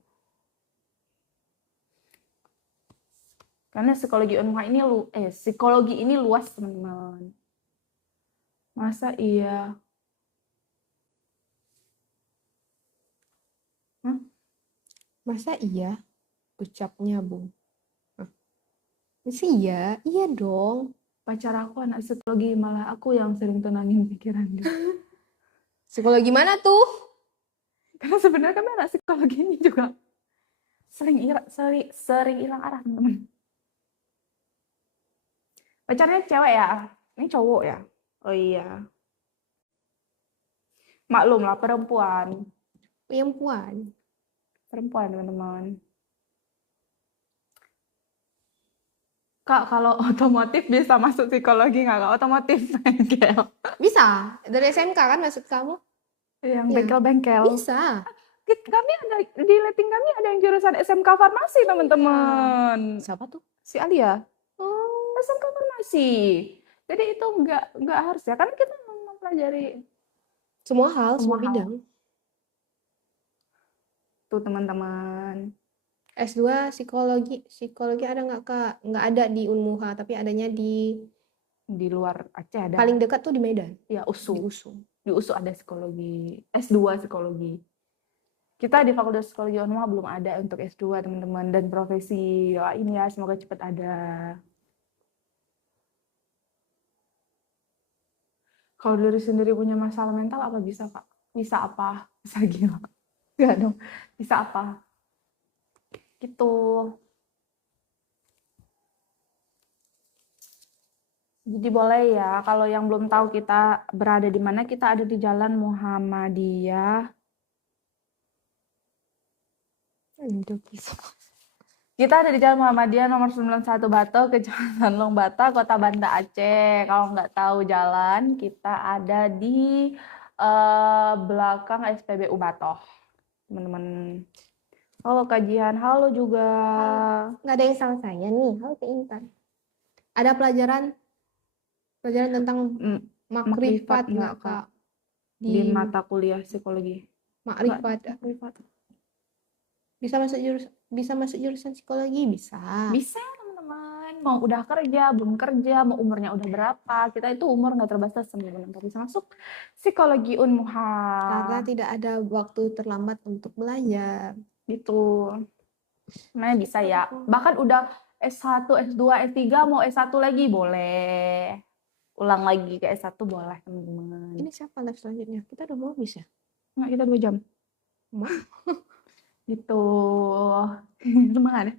Karena psikologi Unmuha ini psikologi ini luas, teman-teman. Masa iya? Masa iya? Ucapnya, Bung. Sih iya, iya dong. Pacar aku anak psikologi, malah aku yang sering tenangin pikiran dia. Psikologi mana tuh? Karena sebenarnya kami anak psikologi ini juga sering hilang arah, teman-teman. Pacarnya cewek ya? Ini cowok ya? Oh iya. Maklum lah, perempuan. Perempuan, Teman-teman. Kak, kalau otomotif bisa masuk psikologi nggak, Kak? Otomotif bengkel. Bisa. Dari SMK kan maksud kamu? Yang Iya. bengkel-bengkel. Bisa. Kami ada, di letting kami ada yang jurusan SMK Farmasi, teman-teman. Siapa tuh? Si Alia, Oh, SMK Farmasi. Jadi itu nggak harus ya, karena kita mempelajari semua hal, semua semua hal. bidang. Tuh, teman-teman. S2 psikologi. Psikologi ada nggak, Kak? Nggak ada di Unmuha, tapi adanya di Di luar Aceh ada. paling dekat tuh di Medan, Ya, di USU. USU. Di USU ada psikologi, S2 psikologi. Kita di Fakultas Psikologi Unmuha belum ada untuk S2, teman-teman. Dan profesi lain ya, semoga cepat ada. Kalau diri sendiri punya masalah mental, apa bisa, Kak? Bisa apa? Bisa gila. Enggak dong. Bisa apa? Gitu. Jadi boleh ya, kalau yang belum tahu kita berada di mana, kita ada di Jalan Muhammadiyah. Kita ada di Jalan Muhammadiyah nomor 91 Bato, Kecamatan Longbata, Kota Banda Aceh. Kalau nggak tahu jalan, kita ada di belakang SPBU Batoh, teman-teman. Halo kajian, halo juga. Nggak ada yang sama saya nih. Halo Kak Intan. Ada pelajaran tentang makrifat nggak, Kak? Di mata kuliah psikologi. Makrifat. Bisa masuk jurusan psikologi? Bisa. Bisa, teman-teman. Mau udah kerja, belum kerja, mau umurnya udah berapa, kita itu umur nggak terbatas, teman-teman. Bisa masuk psikologi Unmuha. Karena tidak ada waktu terlambat untuk belajar. Gitu. Nah, bisa ya. Bahkan udah S1, S2, S3, mau S1 lagi boleh. Ulang lagi ke S1 boleh, teman-teman. Ini siapa live selanjutnya? Kita udah mau habis ya? Nggak, kita 2 jam. Gitu. Semangat.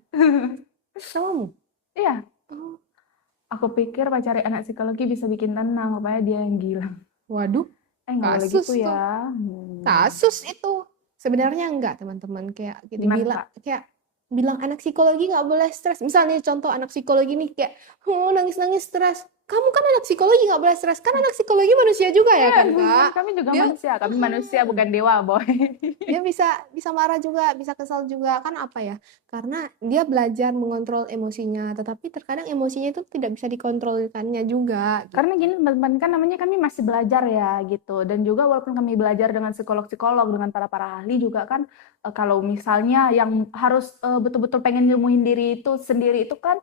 Kamu? Iya. Oh. Aku pikir pacar anak psikologi bisa bikin tenang, rupanya dia yang gila. Waduh. Nggak boleh Kasus gitu tuh. ya. Kasus itu. Sebenarnya enggak, teman-teman. Kayak Gimana, Kak? bilang anak psikologi nggak boleh stres. Misalnya contoh anak psikologi nih kayak nangis-nangis stres. Kamu kan anak psikologi nggak boleh stres. Kan anak psikologi manusia juga ya kan, Kak? Kami juga Dia- manusia. Kami manusia bukan dewa, boy. Dia bisa marah juga, bisa kesal juga. Kan apa ya? Karena dia belajar mengontrol emosinya. Tetapi terkadang emosinya itu tidak bisa dikontrolkannya juga. Gitu. Karena gini, teman-teman, kan namanya kami masih belajar ya, gitu. Dan juga walaupun kami belajar dengan psikolog-psikolog, dengan para ahli juga kan, kalau misalnya yang harus betul-betul pengen ilmuin diri itu sendiri itu kan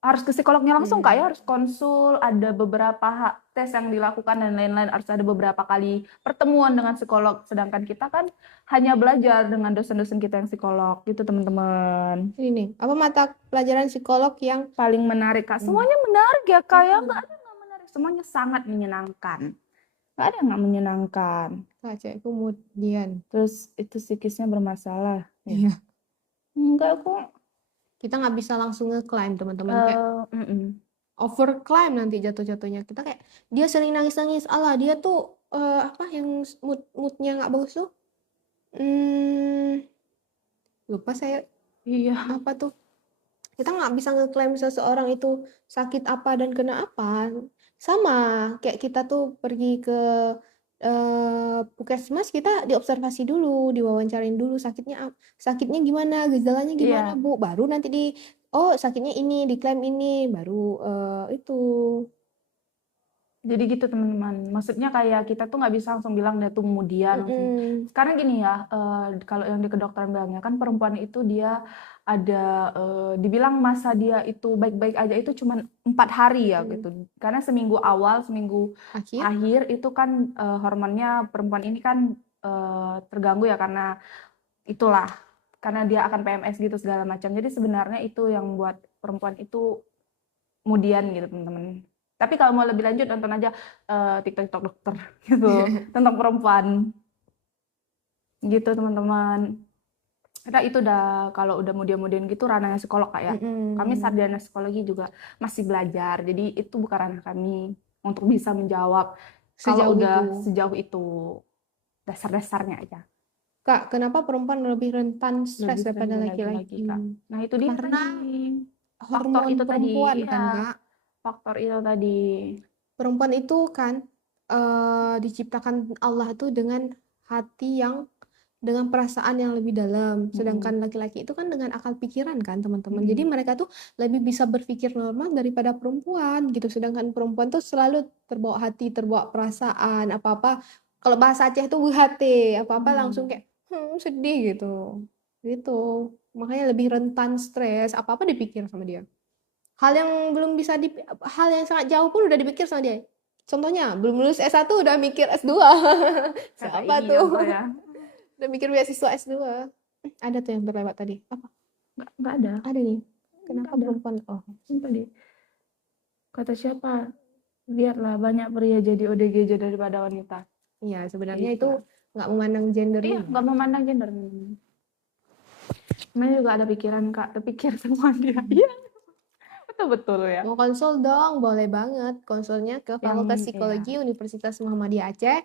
harus ke psikolognya langsung, Kak, ya, harus konsul, ada beberapa tes yang dilakukan dan lain-lain, harus ada beberapa kali pertemuan dengan psikolog. Sedangkan kita kan hanya belajar dengan dosen-dosen kita yang psikolog, gitu, teman-teman. Ini nih, apa mata pelajaran psikolog yang Paling menarik, Kak? Semuanya menarik ya, Kak, ya? Nggak ada nggak menarik, semuanya sangat menyenangkan. Nggak ada nggak menyenangkan. Kak, kemudian Terus itu psikisnya bermasalah. Iya. Enggak kok. Kita nggak bisa langsung nge-claim, teman-teman. Kayak overclaim nanti jatuh-jatuhnya. Kita kayak dia sering nangis-nangis, Allah dia tuh apa yang moodnya nggak bagus tuh? Lupa saya. Iya. Apa tuh? Kita nggak bisa ngeklaim seseorang itu sakit apa dan kena apa. Sama kayak kita tuh pergi ke puskesmas, kita diobservasi dulu, diwawancarain dulu sakitnya gimana, gejalanya gimana, Iya. Bu. Baru nanti sakitnya ini, diklaim ini, baru itu. Jadi gitu, teman-teman. Maksudnya kayak kita tuh nggak bisa langsung bilang dia tuh kemudian. Sekarang gini ya, kalau yang di kedokteran bilangnya kan perempuan itu dia ada dibilang masa dia itu baik-baik aja itu cuma 4 hari ya gitu. Karena seminggu awal, seminggu akhir itu kan hormonnya perempuan ini kan terganggu ya karena itulah, karena dia akan PMS gitu segala macam. Jadi sebenarnya itu yang buat perempuan itu kemudian gitu, teman-teman. Tapi kalau mau lebih lanjut nonton aja TikTok dokter gitu tentang perempuan. Gitu, teman-teman. Karena itu kalau udah kemudian gitu ranahnya psikolog, Kak, ya. Kami sarjana psikologi juga masih belajar. Jadi itu bukan ranah kami untuk bisa menjawab kalau udah sejauh itu. Dasar-dasarnya aja. Kak, kenapa perempuan lebih rentan stres daripada laki-laki? Kak. Nah, itu dia Karena tadi. faktor hormon itu tadi, perempuan iya, kan, Kak. faktor itu tadi. Perempuan itu kan diciptakan Allah itu dengan hati yang dengan perasaan yang lebih dalam, Mm-mm. sedangkan laki-laki itu kan dengan akal pikiran kan teman-teman. Jadi Mm-mm. mereka tuh lebih bisa berpikir normal daripada perempuan gitu. Sedangkan perempuan tuh selalu terbawa hati, terbawa perasaan, apa-apa. Kalau bahasa Aceh itu hati, apa-apa langsung kayak sedih gitu. Gitu. Makanya lebih rentan stres, apa-apa dipikir sama dia. Hal yang belum bisa hal yang sangat jauh pun udah dipikir sama dia. Contohnya, belum lulus S1 udah mikir S2. Kata Siapa ini tuh? contoh ya. Udah mikir beasiswa S2. Ada tuh yang terlewat tadi. Apa? Nggak ada. Ada nih. Nggak Kenapa ada. perempuan? Oh, Ini tadi. Kata siapa? Lihatlah banyak pria jadi ODGJ daripada wanita. iya sebenarnya itu Itulah. nggak memandang gender Iya, ini. nggak memandang gender. Namanya juga ada pikiran, Kak. Terpikir semua dia. Iya, betul-betul ya. Mau konsul dong, boleh banget. Konsulnya ke Fakultas Psikologi Universitas Muhammadiyah Aceh.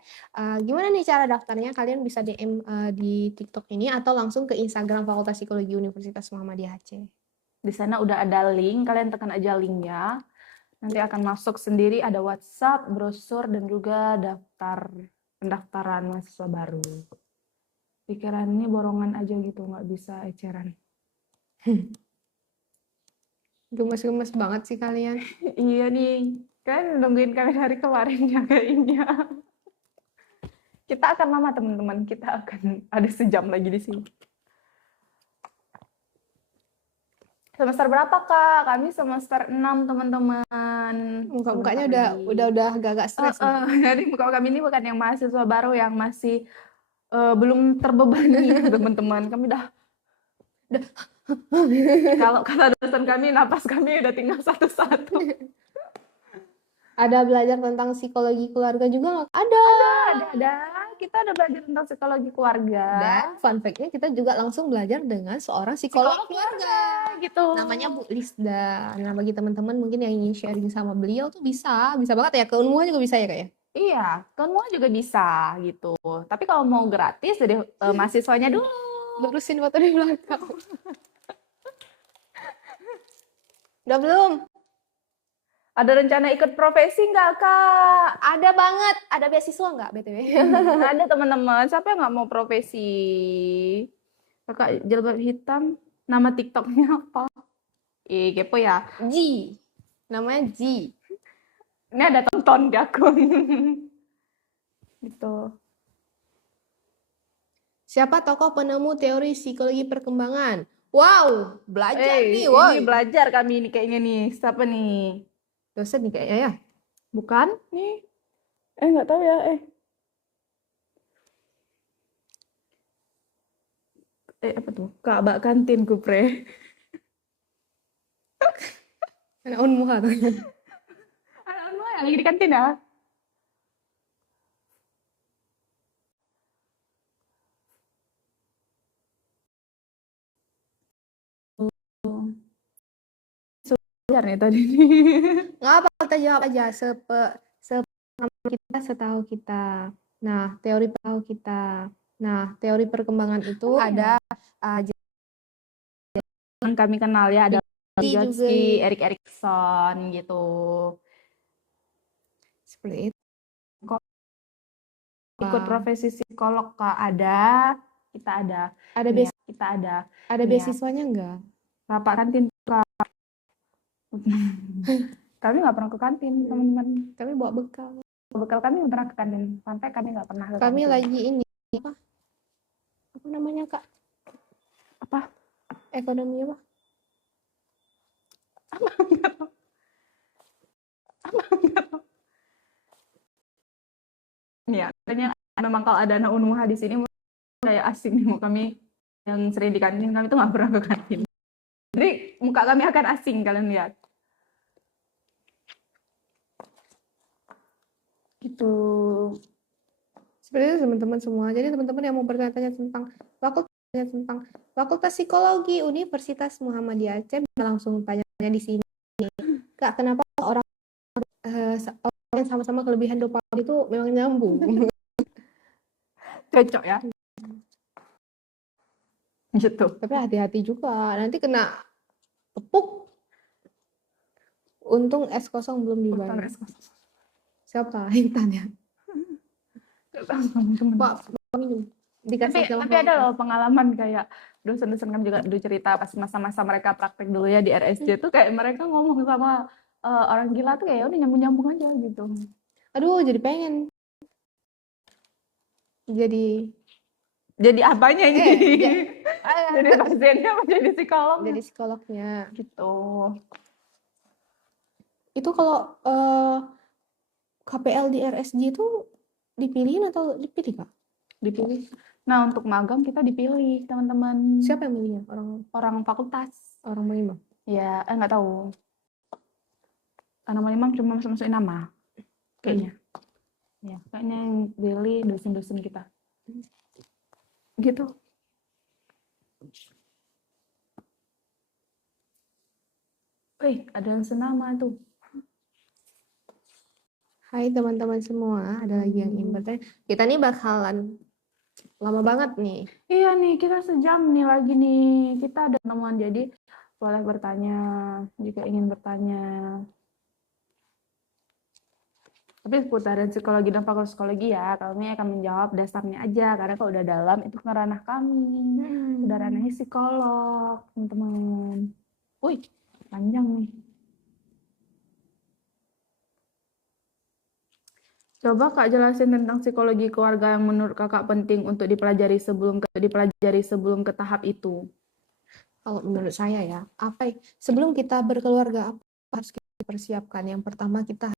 Gimana nih cara daftarnya? Kalian bisa DM di TikTok ini atau langsung ke Instagram Fakultas Psikologi Universitas Muhammadiyah Aceh. Di sana udah ada link, kalian tekan aja linknya. Nanti akan masuk sendiri, ada WhatsApp, brosur, dan juga daftar pendaftaran mahasiswa baru. Pikirannya borongan aja gitu, nggak bisa eceran. Gemes-gemes banget sih kalian. Iya nih, kan nungguin kami dari kemarin ya kayaknya. Kita akan lama teman-teman, kita akan ada sejam lagi di sini. Semester berapa Kak? Kami semester 6 teman-teman. Muka-mukanya Sebentar lagi. udah agak-agak stres nih. Jadi muka kami ini bukan yang mahasiswa baru yang masih belum terbebani teman-teman. Kami udah kalau kata dosen kami, napas kami udah tinggal satu-satu. Ada belajar tentang psikologi keluarga juga nggak? Ada. Kita ada belajar tentang psikologi keluarga. Dan fun fact-nya kita juga langsung belajar dengan seorang psikolog keluarga. Gitu. Namanya Bu Lisda. Nah, bagi teman-teman mungkin yang ingin sharing sama beliau tuh bisa banget ya. Ke Unmuha juga bisa ya Kak ya? Iya, kan mau juga bisa gitu. Tapi kalau mau gratis jadi mahasiswanya dulu. Lurusin foto di belakang. Udah belum? Ada rencana ikut profesi nggak, Kak? Ada banget. Ada beasiswa nggak BTW? Ada teman-teman. Siapa yang nggak mau profesi? Kakak jilbab hitam. Nama TikToknya apa? Kepo ya. G. Namanya G. Ini ada tonton di akun. Gitu. Siapa tokoh penemu teori psikologi perkembangan? Wow, belajar nih, Ini woi. belajar kami ini kayaknya nih. Siapa nih? Dosen nih kayaknya ya. Bukan? Nih. Nggak tahu ya. Apa tuh? Kak Mbak Kantin Kupre. Anak Unmuha tuh. Anak-anak ya, lagi di kantin ya? Belajar nih tadi nih. Nggak apa, kita jawab aja kita setahu kita. Nah, teori tahu kita. Nah, teori perkembangan itu ada Kami kenal ya, ada juga Vygotsky, Erik Erikson gitu. seperti itu. Ikut profesi psikolog Kak, ada. Kita ada. Ada Nih, kita ada. ada Nih, beasiswanya enggak? Bapak kantin Kak. Kami nggak pernah ke kantin, teman-teman. Kami bawa bekal. Bekal kami nggak pernah ke kantin. Sampai kami nggak pernah ke Kami kantin. lagi ini apa namanya Kak? Apa? Ekonomi apa? Ya, katanya memang kalau ada anak Unmuha di sini kayak asing nih, mau kami yang sering di kantin, kami tuh nggak pernah ke kantin. Jadi muka kami akan asing, kalian lihat. Gitu. Seperti itu teman-teman semua. Jadi teman-teman yang mau bertanya tentang Fakultas Psikologi Universitas Muhammadiyah Aceh bisa langsung tanya di sini. Kak, kenapa orang yang sama-sama kelebihan dopamin itu memang nyambung? Cocok ya. Gitu. Tapi hati-hati juga, nanti kena tepuk. Untung es kosong belum Utang dibayar. es kosong. Siapa yang tanya? Teman-teman. Pak, minum. Dikasih Tapi ada loh pengalaman kayak dosen-dosen kan juga dulu cerita pas masa-masa mereka praktek dulu ya di RSJ tuh kayak mereka ngomong sama orang gila tuh kayak udah nyambung-nyambung aja gitu. Aduh, jadi pengen. Jadi apanya ini? Jadi ja- pasiennya apa jadi psikolog? jadi psikolognya. Gitu. Itu kalau KPL di RSJ itu dipilihin atau dipilih, Kak? Dipilih. Nah, untuk magang kita dipilih, teman-teman. Siapa yang milihnya? Orang fakultas. Orang Bang? Ya, nggak tahu. Nama Imam cuma masukin nama. Kayaknya. Ya, kayaknya yang pilih dosen-dosen kita. Gitu. Ada yang senama tuh. Hai teman-teman semua, ada lagi yang ingin bertanya. Kita nih bakalan lama banget nih. Iya nih, kita sejam nih lagi nih. Kita ada temuan, jadi boleh bertanya jika ingin bertanya. Tapi seputaran psikologi dan fakultas psikologi ya, kami akan menjawab dasarnya aja, karena kalau udah dalam itu ke ranah kami. Udah ranahnya psikolog, teman-teman. Wih, panjang nih. Coba Kak jelasin tentang psikologi keluarga yang menurut Kakak penting untuk dipelajari sebelum ke tahap itu. Kalau menurut saya ya, sebelum kita berkeluarga apa harus kita persiapkan? Yang pertama kita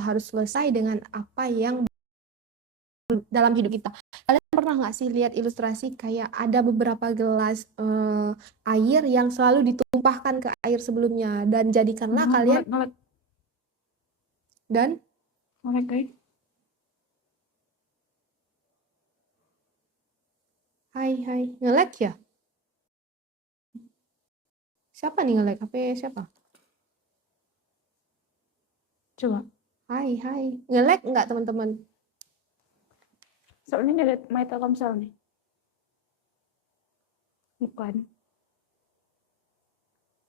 harus selesai dengan apa yang dalam hidup kita. Kalian pernah nggak sih lihat ilustrasi kayak ada beberapa gelas air yang selalu ditumpahkan ke air sebelumnya dan jadikanlah kalian dan guys. Hai, nge-lag ya? Siapa nih nge-lag? HP siapa? Coba. Hai, nge-lag nggak teman-teman? Soalnya ini ada My Telkomsel nih. Bukan.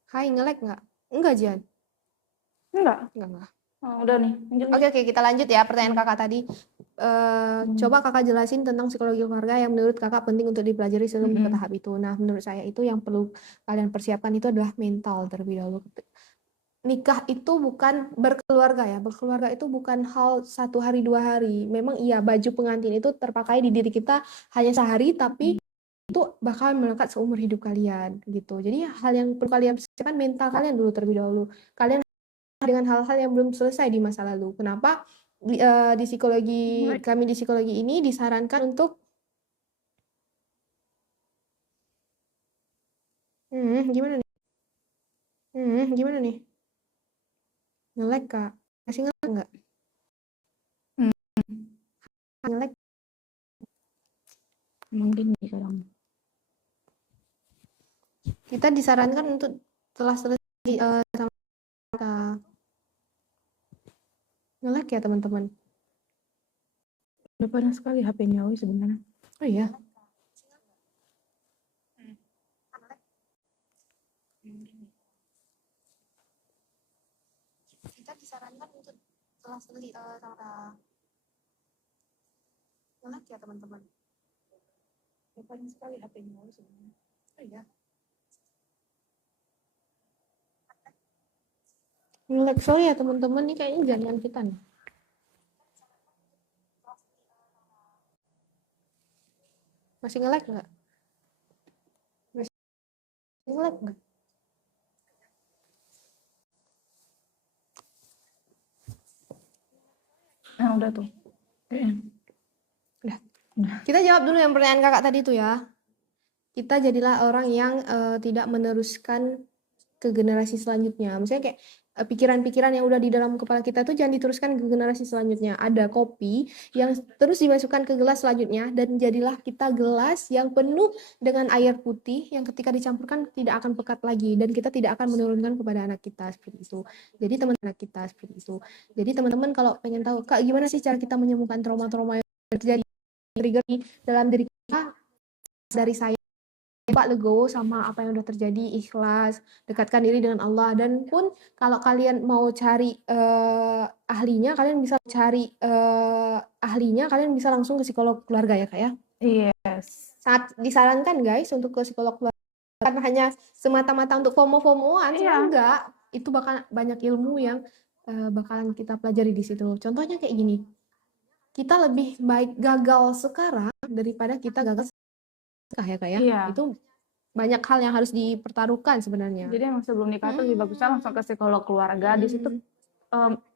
Hai, nge-lag nggak? Enggak, Jian? Enggak. Oh, udah nih. Oke, kita lanjut ya pertanyaan kakak tadi. Coba kakak jelasin tentang psikologi keluarga yang menurut kakak penting untuk dipelajari sebelum ke tahap itu. Nah, menurut saya itu yang perlu kalian persiapkan itu adalah mental terlebih dahulu. Nikah itu bukan berkeluarga ya. Berkeluarga itu bukan hal 1 hari 2 hari. Memang iya baju pengantin itu terpakai di diri kita hanya sehari, tapi itu bakal melekat seumur hidup kalian gitu. Jadi hal yang perlu kalian persiapkan mental kalian dulu terlebih dahulu. Kalian dengan hal-hal yang belum selesai di masa lalu. Kenapa di psikologi kami di psikologi ini disarankan untuk gimana nih? Nge-lag Kak? Masih nge-lag nggak? Nge-lag? Mungkin nih kadang. Kita disarankan untuk setelah selesai sama kita. Nge-lag ya teman-teman? Udah panas sekali HP-nya sebenarnya. Oh iya. Kita disarankan untuk setelah selesai sama nge-lag ya teman-teman? Udah panas sekali HP-nya sebenarnya. Oh iya. Nge-lag sorry ya teman-teman, nih kayaknya jaringan kita nih. Masih nge-lag nggak? Masih nge-lag nggak? Nah, udah tuh. Udah. Kita jawab dulu yang pertanyaan kakak tadi tuh ya. Kita jadilah orang yang tidak meneruskan ke generasi selanjutnya. Misalnya kayak pikiran-pikiran yang udah di dalam kepala kita tuh jangan diteruskan ke generasi selanjutnya. Ada kopi yang terus dimasukkan ke gelas selanjutnya dan jadilah kita gelas yang penuh dengan air putih yang ketika dicampurkan tidak akan pekat lagi dan kita tidak akan menurunkan kepada anak kita seperti itu. Jadi teman-teman kalau pengen tahu Kak gimana sih cara kita menyembuhkan trauma-trauma yang terjadi trigger dalam diri kita dari saya coba legowo sama apa yang udah terjadi, ikhlas, dekatkan diri dengan Allah. Dan pun kalau kalian mau cari ahlinya, kalian bisa langsung ke psikolog keluarga ya Kak ya. Yes. Sangat disarankan guys untuk ke psikolog keluarga. Bukan hanya semata-mata untuk FOMO-FOMOan, Iya. sebenarnya enggak. Itu bakal banyak ilmu yang bakalan kita pelajari di situ. Contohnya kayak gini. Kita lebih baik gagal sekarang daripada kita gagal nikah ya Kak ya. Iya. Itu banyak hal yang harus dipertaruhkan sebenarnya. Jadi emang sebelum nikah tuh lebih bagusnya langsung ke psikolog keluarga. Di situ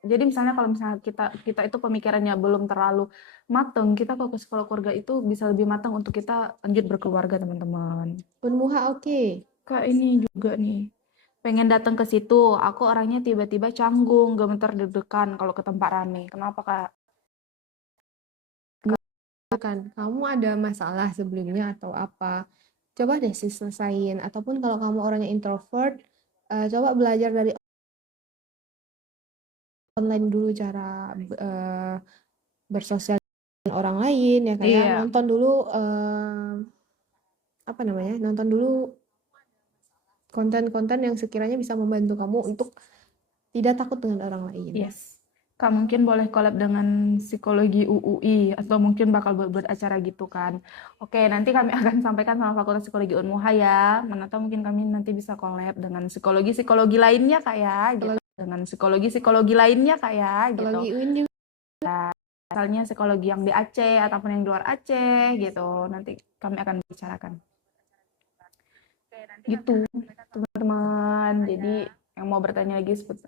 jadi misalnya kalau misalnya kita itu pemikirannya belum terlalu mateng, kita kalau ke psikolog keluarga itu bisa lebih matang untuk kita lanjut berkeluarga, teman-teman. Penuha oke. Kak ini juga nih, pengen datang ke situ. Aku orangnya tiba-tiba canggung, gemeter deg-degan kalau ke tempat rame. Kenapa Kak? Kan kamu ada masalah sebelumnya atau apa? Coba deh selesaiin. Ataupun kalau kamu orangnya introvert, coba belajar dari online dulu cara bersosial dengan orang lain ya kayak Iya. nonton dulu nonton dulu konten-konten yang sekiranya bisa membantu kamu untuk tidak takut dengan orang lain. Yes. Kak mungkin boleh collab dengan psikologi UUI atau mungkin bakal buat acara gitu kan. Oke, nanti kami akan sampaikan sama Fakultas Psikologi Unmuha ya. Mana tahu mungkin kami nanti bisa collab dengan psikologi lainnya Kak ya, gitu. Dengan psikologi lainnya Kak ya, gitu. Psikologi UIN juga. Misalnya psikologi yang di Aceh ataupun yang di luar Aceh gitu. Nanti kami akan bicarakan. Gitu, teman-teman. Jadi yang mau bertanya lagi seperti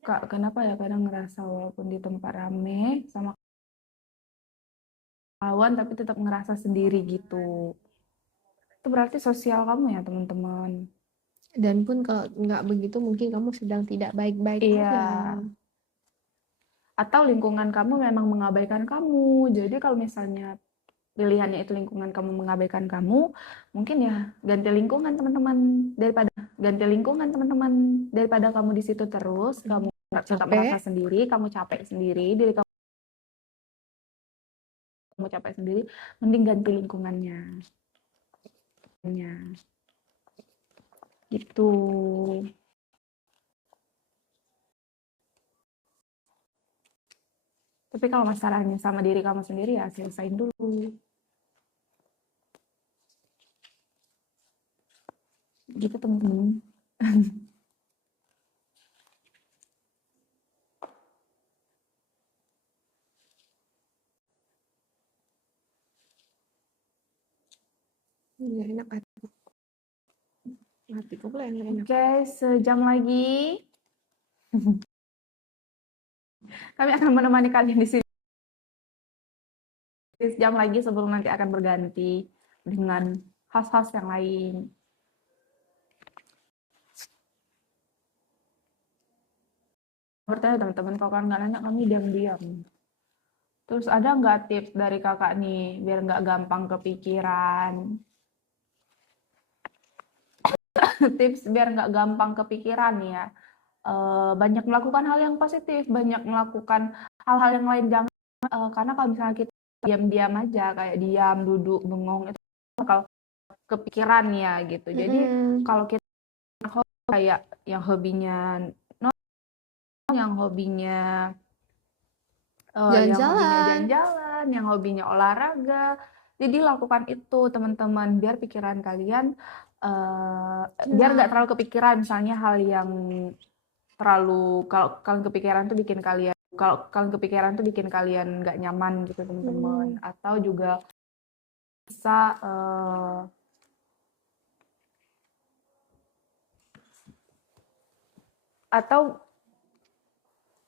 Kak, kenapa ya kadang ngerasa walaupun di tempat rame sama kawan tapi tetap ngerasa sendiri gitu. Itu berarti sosial kamu ya, teman-teman. Dan pun kalau nggak begitu mungkin kamu sedang tidak baik-baik Iya. aja. Atau lingkungan kamu memang mengabaikan kamu. Jadi kalau misalnya pilihannya itu lingkungan kamu mengabaikan kamu, mungkin ya ganti lingkungan teman-teman daripada kamu di situ terus, kamu tetap merasa sendiri, kamu capek sendiri, diri kamu capek sendiri, mending ganti lingkungannya. Gitu. Tapi kalau masalahnya sama diri kamu sendiri ya selesain dulu. Gitu teman-teman. Nggak enak hatiku pula yang nggak enak. Oke, sejam lagi kami akan menemani kalian di sini. Sejam lagi sebelum nanti akan berganti dengan host-host yang lain. Bertanya teman-teman, kalau kalian nggak nanya kami diam-diam. Terus ada nggak tips dari kakak nih biar nggak gampang kepikiran? Tips biar nggak gampang kepikiran ya. Banyak melakukan hal yang positif, banyak melakukan hal-hal yang lain. Jangan karena kalau misalnya kita diam-diam aja kayak diam, duduk, bengong itu bakal kepikiran ya gitu. Jadi kalau kita kayak yang hobinya jalan-jalan, yang hobinya olahraga. Jadi lakukan itu teman-teman biar pikiran kalian biar nggak terlalu kepikiran misalnya hal yang terlalu kalau kalian kepikiran tuh bikin kalian nggak nyaman gitu teman-teman. Atau juga bisa atau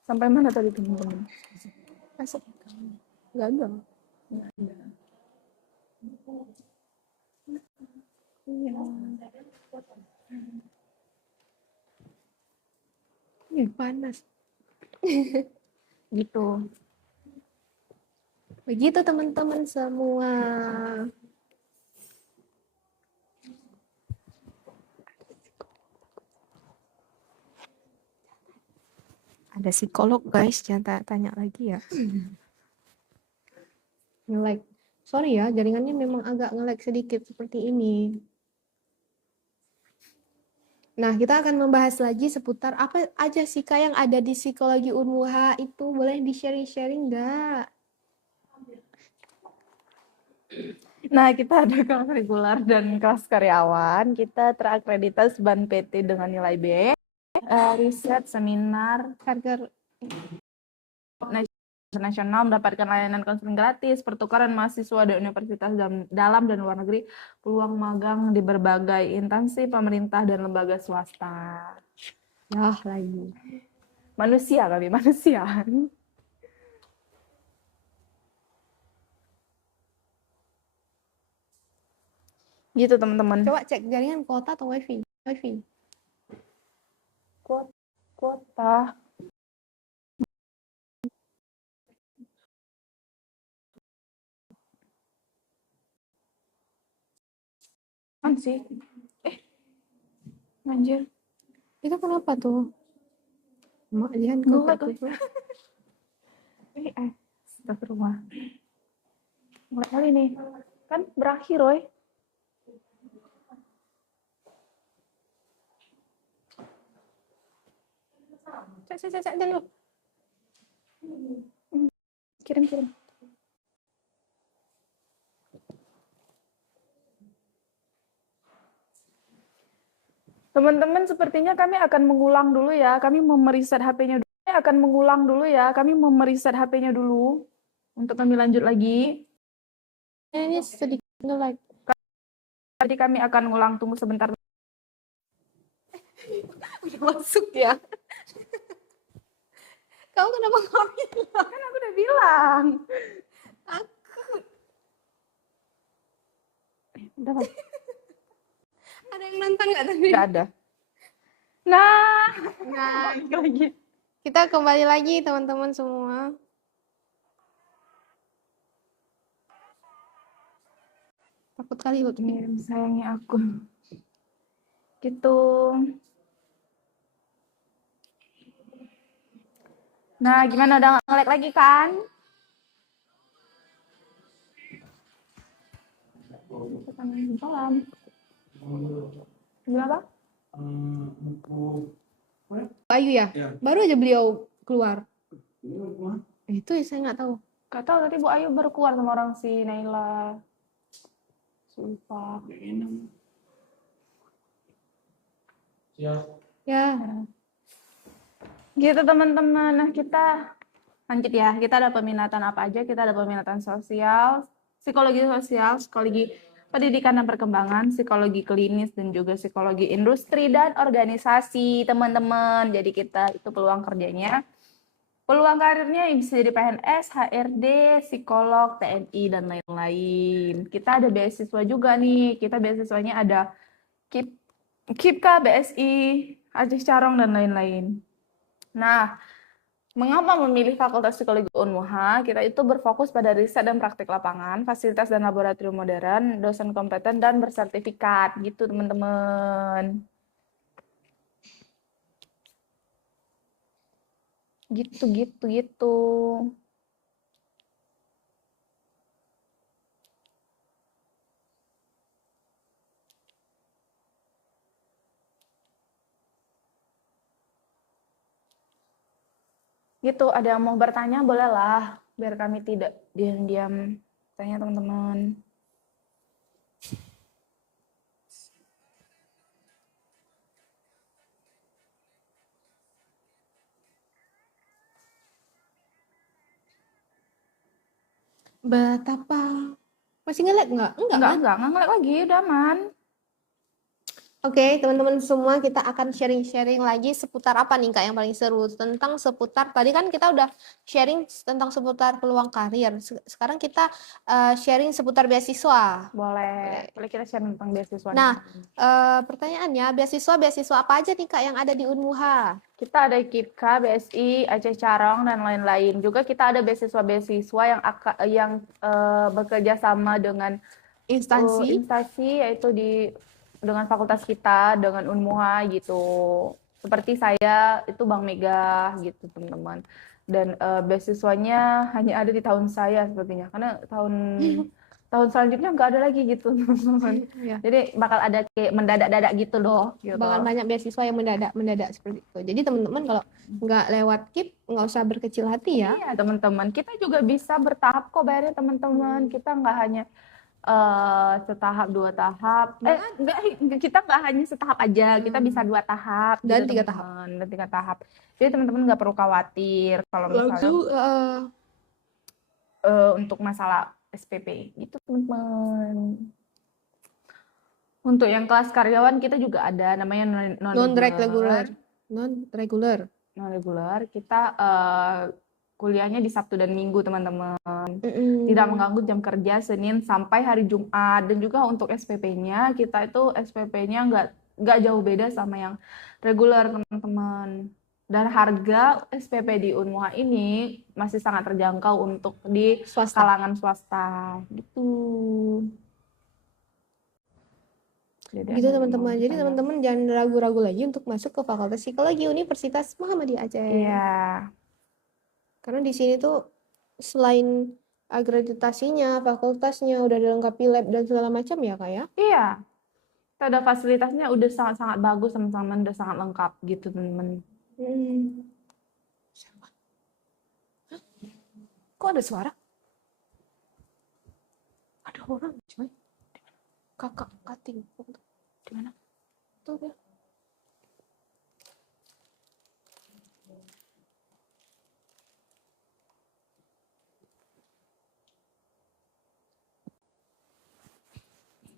sampai mana tadi teman-teman? Masuk. Nggak ada. Iya. Ini panas. Gitu. Begitu teman-teman semua. Ada psikolog guys, jangan tanya lagi ya. Like Sorry ya, jaringannya memang agak nge-lag sedikit seperti ini. Nah, kita akan membahas lagi seputar apa aja sih Kak yang ada di psikologi Unmuha itu. Boleh di-sharing-sharing nggak? Nah, kita ada kelas reguler dan kelas karyawan. Kita terakreditasi BAN PT dengan nilai B. Riset, seminar, Harga internasional, mendapatkan layanan konseling gratis, pertukaran mahasiswa di universitas dalam dan luar negeri, peluang magang di berbagai instansi pemerintah dan lembaga swasta. ya lagi. Manusia kami, manusia. Gitu teman-teman. Coba cek jaringan kuota atau wifi. Wifi. Kuota. Kan sih. Anjir. Itu kenapa tuh? Mak jangan Nge-lag. kau. Astagfirullah. Mulai kali nih. Kan berakhir, Roy. Cek dulu. Kirim. Teman-teman, sepertinya kami akan mengulang dulu ya. Kami memeriset HP-nya dulu. Kami memeriset HP-nya dulu. Untuk kami lanjut lagi. Ini sedikit nge-lag. Jadi kami akan ngulang, tunggu sebentar. Udah masuk ya. Kamu kenapa ngambil? Kan aku udah bilang. Takut. Udah, Mas. Ada yang nonton nggak tadi? Nggak ada. Nah, Nah, lagi. kita kembali lagi teman-teman semua. Takut kali buat Ngirim sayangi aku. Gitu. Nah, gimana, udah nggak nge-lag lagi kan? Salam. Gimana, Pak? Ayu ya? Baru aja beliau keluar. Itu ya saya nggak tahu. Gak tahu, tadi Bu Ayu baru keluar sama orang si Naila. Sumpah. Ya. Gitu teman-teman. Nah, kita lanjut ya. Kita ada peminatan apa aja? Kita ada peminatan sosial, psikologi pendidikan dan perkembangan, psikologi klinis, dan juga psikologi industri dan organisasi, teman-teman. Jadi kita itu peluang kerjanya. Peluang karirnya bisa jadi PNS, HRD, psikolog, TNI, dan lain-lain. Kita ada beasiswa juga nih. Kita beasiswanya ada KIPKA, BSI, Aceh Carong, dan lain-lain. Nah, mengapa memilih Fakultas Psikologi Unmuha? Kita itu berfokus pada riset dan praktik lapangan, fasilitas dan laboratorium modern, dosen kompeten, dan bersertifikat. Gitu, teman-teman. Gitu. Gitu, ada yang mau bertanya, bolehlah. Biar kami tidak diam-diam. Tanya, teman-teman. Betapa. Masih nge-lag nggak? Enggak kan? Enggak nge-lag lagi, udah aman. Oke, teman-teman semua, kita akan sharing-sharing lagi seputar apa nih Kak yang paling seru? Tentang seputar, tadi kan kita udah sharing tentang seputar peluang karir. Sekarang kita sharing seputar beasiswa. Boleh kita share tentang beasiswa. Nah, pertanyaannya, beasiswa apa aja nih Kak yang ada di Unmuha? Kita ada KIPKA, BSI, Aceh Carong, dan lain-lain. Juga kita ada beasiswa yang bekerja sama dengan Instansi? yaitu dengan fakultas kita, dengan Unmuha gitu. Seperti saya itu Bank Mega gitu, teman-teman. Dan beasiswanya hanya ada di tahun saya sepertinya, karena tahun tahun selanjutnya nggak ada lagi gitu teman-teman. Ya. Jadi bakal ada kayak mendadak-dadak gitu loh gitu. Bakal banyak beasiswa yang mendadak seperti itu. Jadi teman-teman kalau nggak lewat KIP nggak usah berkecil hati ya. Iya teman-teman, kita juga bisa bertahap kok bayarnya teman-teman. Kita nggak hanya setahap 2 tahap. Enggak, kita nggak hanya setahap aja, kita bisa 2 tahap Dan gitu 3 tahap. teman-teman. Dan 3 tahap. Jadi teman-teman nggak perlu khawatir kalau misalnya Langsung untuk masalah SPP gitu teman-teman. Untuk yang kelas karyawan kita juga ada namanya non-regular. Non-regular. Kita kuliahnya di Sabtu dan Minggu teman-teman. Tidak mengganggu jam kerja Senin sampai hari Jumat. Dan juga untuk SPP-nya kita itu SPP-nya nggak jauh beda sama yang reguler teman-teman. Dan harga SPP di Unmuha ini masih sangat terjangkau untuk di kalangan swasta gitu. Gitu teman-teman. Jadi teman-teman jangan ragu-ragu lagi untuk masuk ke Fakultas Psikologi Universitas Muhammadiyah Aceh. Iya. Karena di sini tuh selain akreditasinya, fakultasnya udah dilengkapi lab dan segala macam ya Kak ya? Iya. Kita udah fasilitasnya udah sangat-sangat bagus teman-teman, udah sangat lengkap gitu teman-teman. Siapa? Hah? Kok ada suara? Ada orang coy. Kakak cutting. Di mana? Tuh dia.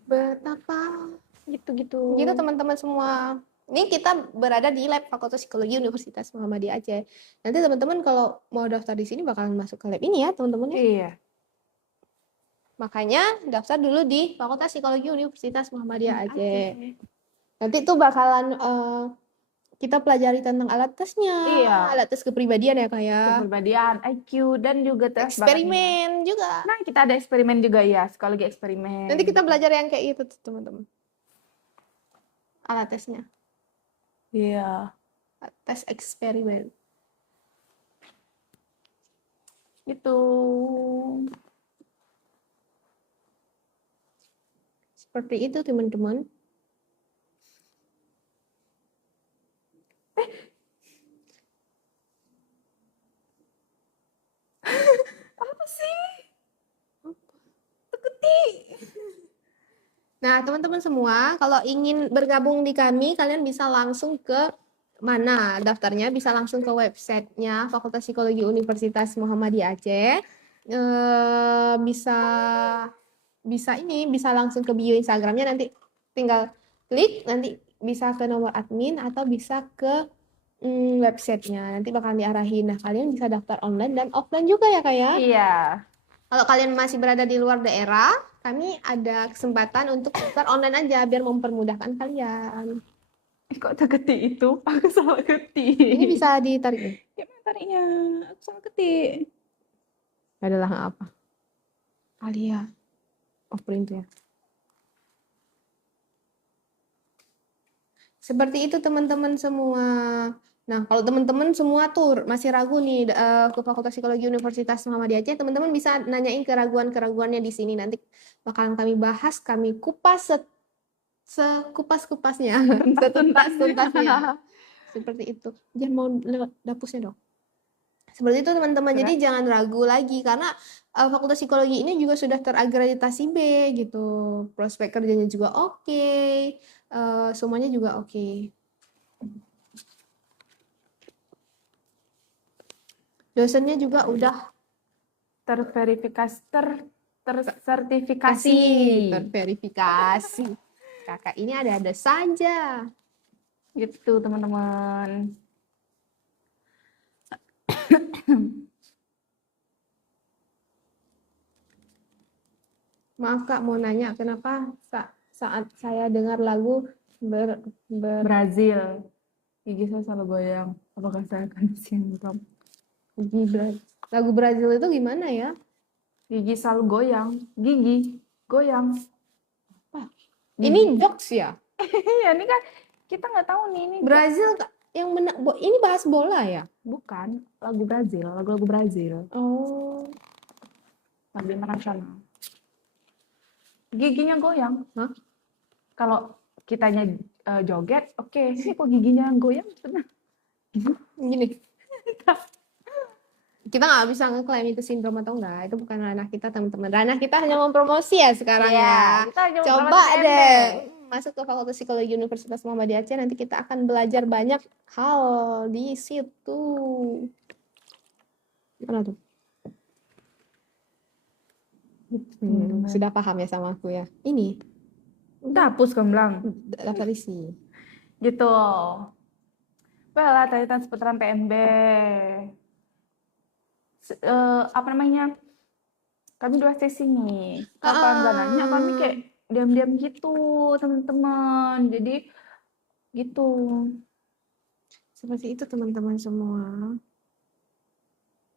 Betapa gitu teman-teman semua. Ini kita berada di lab Fakultas Psikologi Universitas Muhammadiyah Aceh. Nanti teman-teman kalau mau daftar di sini bakalan masuk ke lab ini ya teman-teman ya. Iya. Makanya daftar dulu di Fakultas Psikologi Universitas Muhammadiyah Aceh. Nanti tuh bakalan kita pelajari tentang alat tesnya, alat tes kepribadian ya Kak ya. Kepribadian, IQ, dan juga tes eksperimen juga. Nah, kita ada eksperimen juga ya, psikologi eksperimen. Nanti kita belajar yang kayak itu tuh teman-teman. Alat tesnya. Iya. Tes eksperimen. Gitu. Seperti itu teman-teman. Apa sih? Nah, teman-teman semua, kalau ingin bergabung di kami, kalian bisa langsung ke mana daftarnya? Bisa langsung ke websitenya Fakultas Psikologi Universitas Muhammadiyah Aceh. Bisa langsung ke bio Instagramnya, nanti tinggal klik, nanti bisa ke nomor admin atau bisa ke websitenya. Nanti bakal diarahin. Nah, kalian bisa daftar online dan offline juga ya Kak ya? Iya. Kalau kalian masih berada di luar daerah, kami ada kesempatan untuk daftar online aja biar mempermudahkan kalian. Kok terketik itu? Aku salah ketik. Ini bisa ditarik nih. Gimana tariknya? Aku salah ketik. Adalah apa? Alia. Oh, print ya. Seperti itu teman-teman semua. Nah, kalau teman-teman semua tuh masih ragu nih ke Fakultas Psikologi Universitas Muhammadiyah Aceh, teman-teman bisa nanyain keraguan-keraguannya di sini. Nanti bakalan kami bahas, kami kupas sekupas-kupasnya, setuntas-tuntasnya. Seperti itu. Jangan mau lewat dapusnya dong. Seperti itu teman-teman. Jadi jangan ragu lagi karena Fakultas Psikologi ini juga sudah terakreditasi B gitu. Prospek kerjanya juga oke. Semuanya juga oke. Dosennya juga udah tersertifikasi. Kakak ini ada-ada saja. Gitu teman-teman. Maaf Kak, mau nanya kenapa saat saya dengar lagu Brazil, gigi saya selalu goyang. Apakah saya akan sindrom? Lagu Brazil itu gimana ya? Gigi selalu goyang, gigi goyang. Apa? Ini jokes ya? Iya, ini kan kita nggak tahu nih ini. Brazil yang ini bahas bola ya? Bukan, lagu-lagu Brazil. Oh, Lagu internasional. giginya goyang. Hah? Kalau kitanya joget, oke. Ini kok giginya goyang? Bener. Gini, kita nggak bisa ngeklaim itu sindrom atau enggak. Itu bukan ranah kita, teman-teman. Ranah kita hanya mempromosi ya sekarang Iya, ya. kita cuma Coba promosi PMB. deh masuk ke Fakultas Psikologi Universitas Muhammadiyah Aceh, nanti kita akan belajar banyak hal di situ. Mana tuh? Sudah paham ya sama aku ya. Ini Udah hapus gamblang. daftar isi. Gitu. Well, tadi seputaran PMB. Apa namanya? Kami 2 sesi nih. Kapan gak nanya, kami kayak diam-diam gitu, teman-teman. Jadi gitu. Seperti itu teman-teman semua.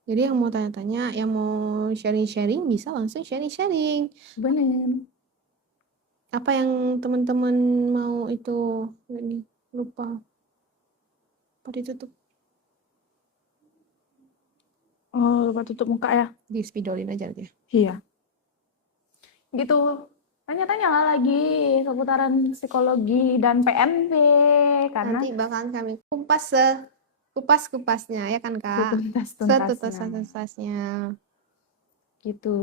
Jadi yang mau tanya-tanya, yang mau sharing-sharing bisa langsung sharing-sharing. Bener. Apa yang teman-teman mau itu? Ini lupa. Apa ditutup? Oh, lupa tutup muka ya. Di spidolin aja dia. Iya. Gitu. Tanya-tanya lah lagi seputaran psikologi dan PMB karena Nanti bakalan kami kupas kupas-kupasnya ya kan Kak? setuntas-tuntasnya. Setuntas-tuntasnya. Gitu.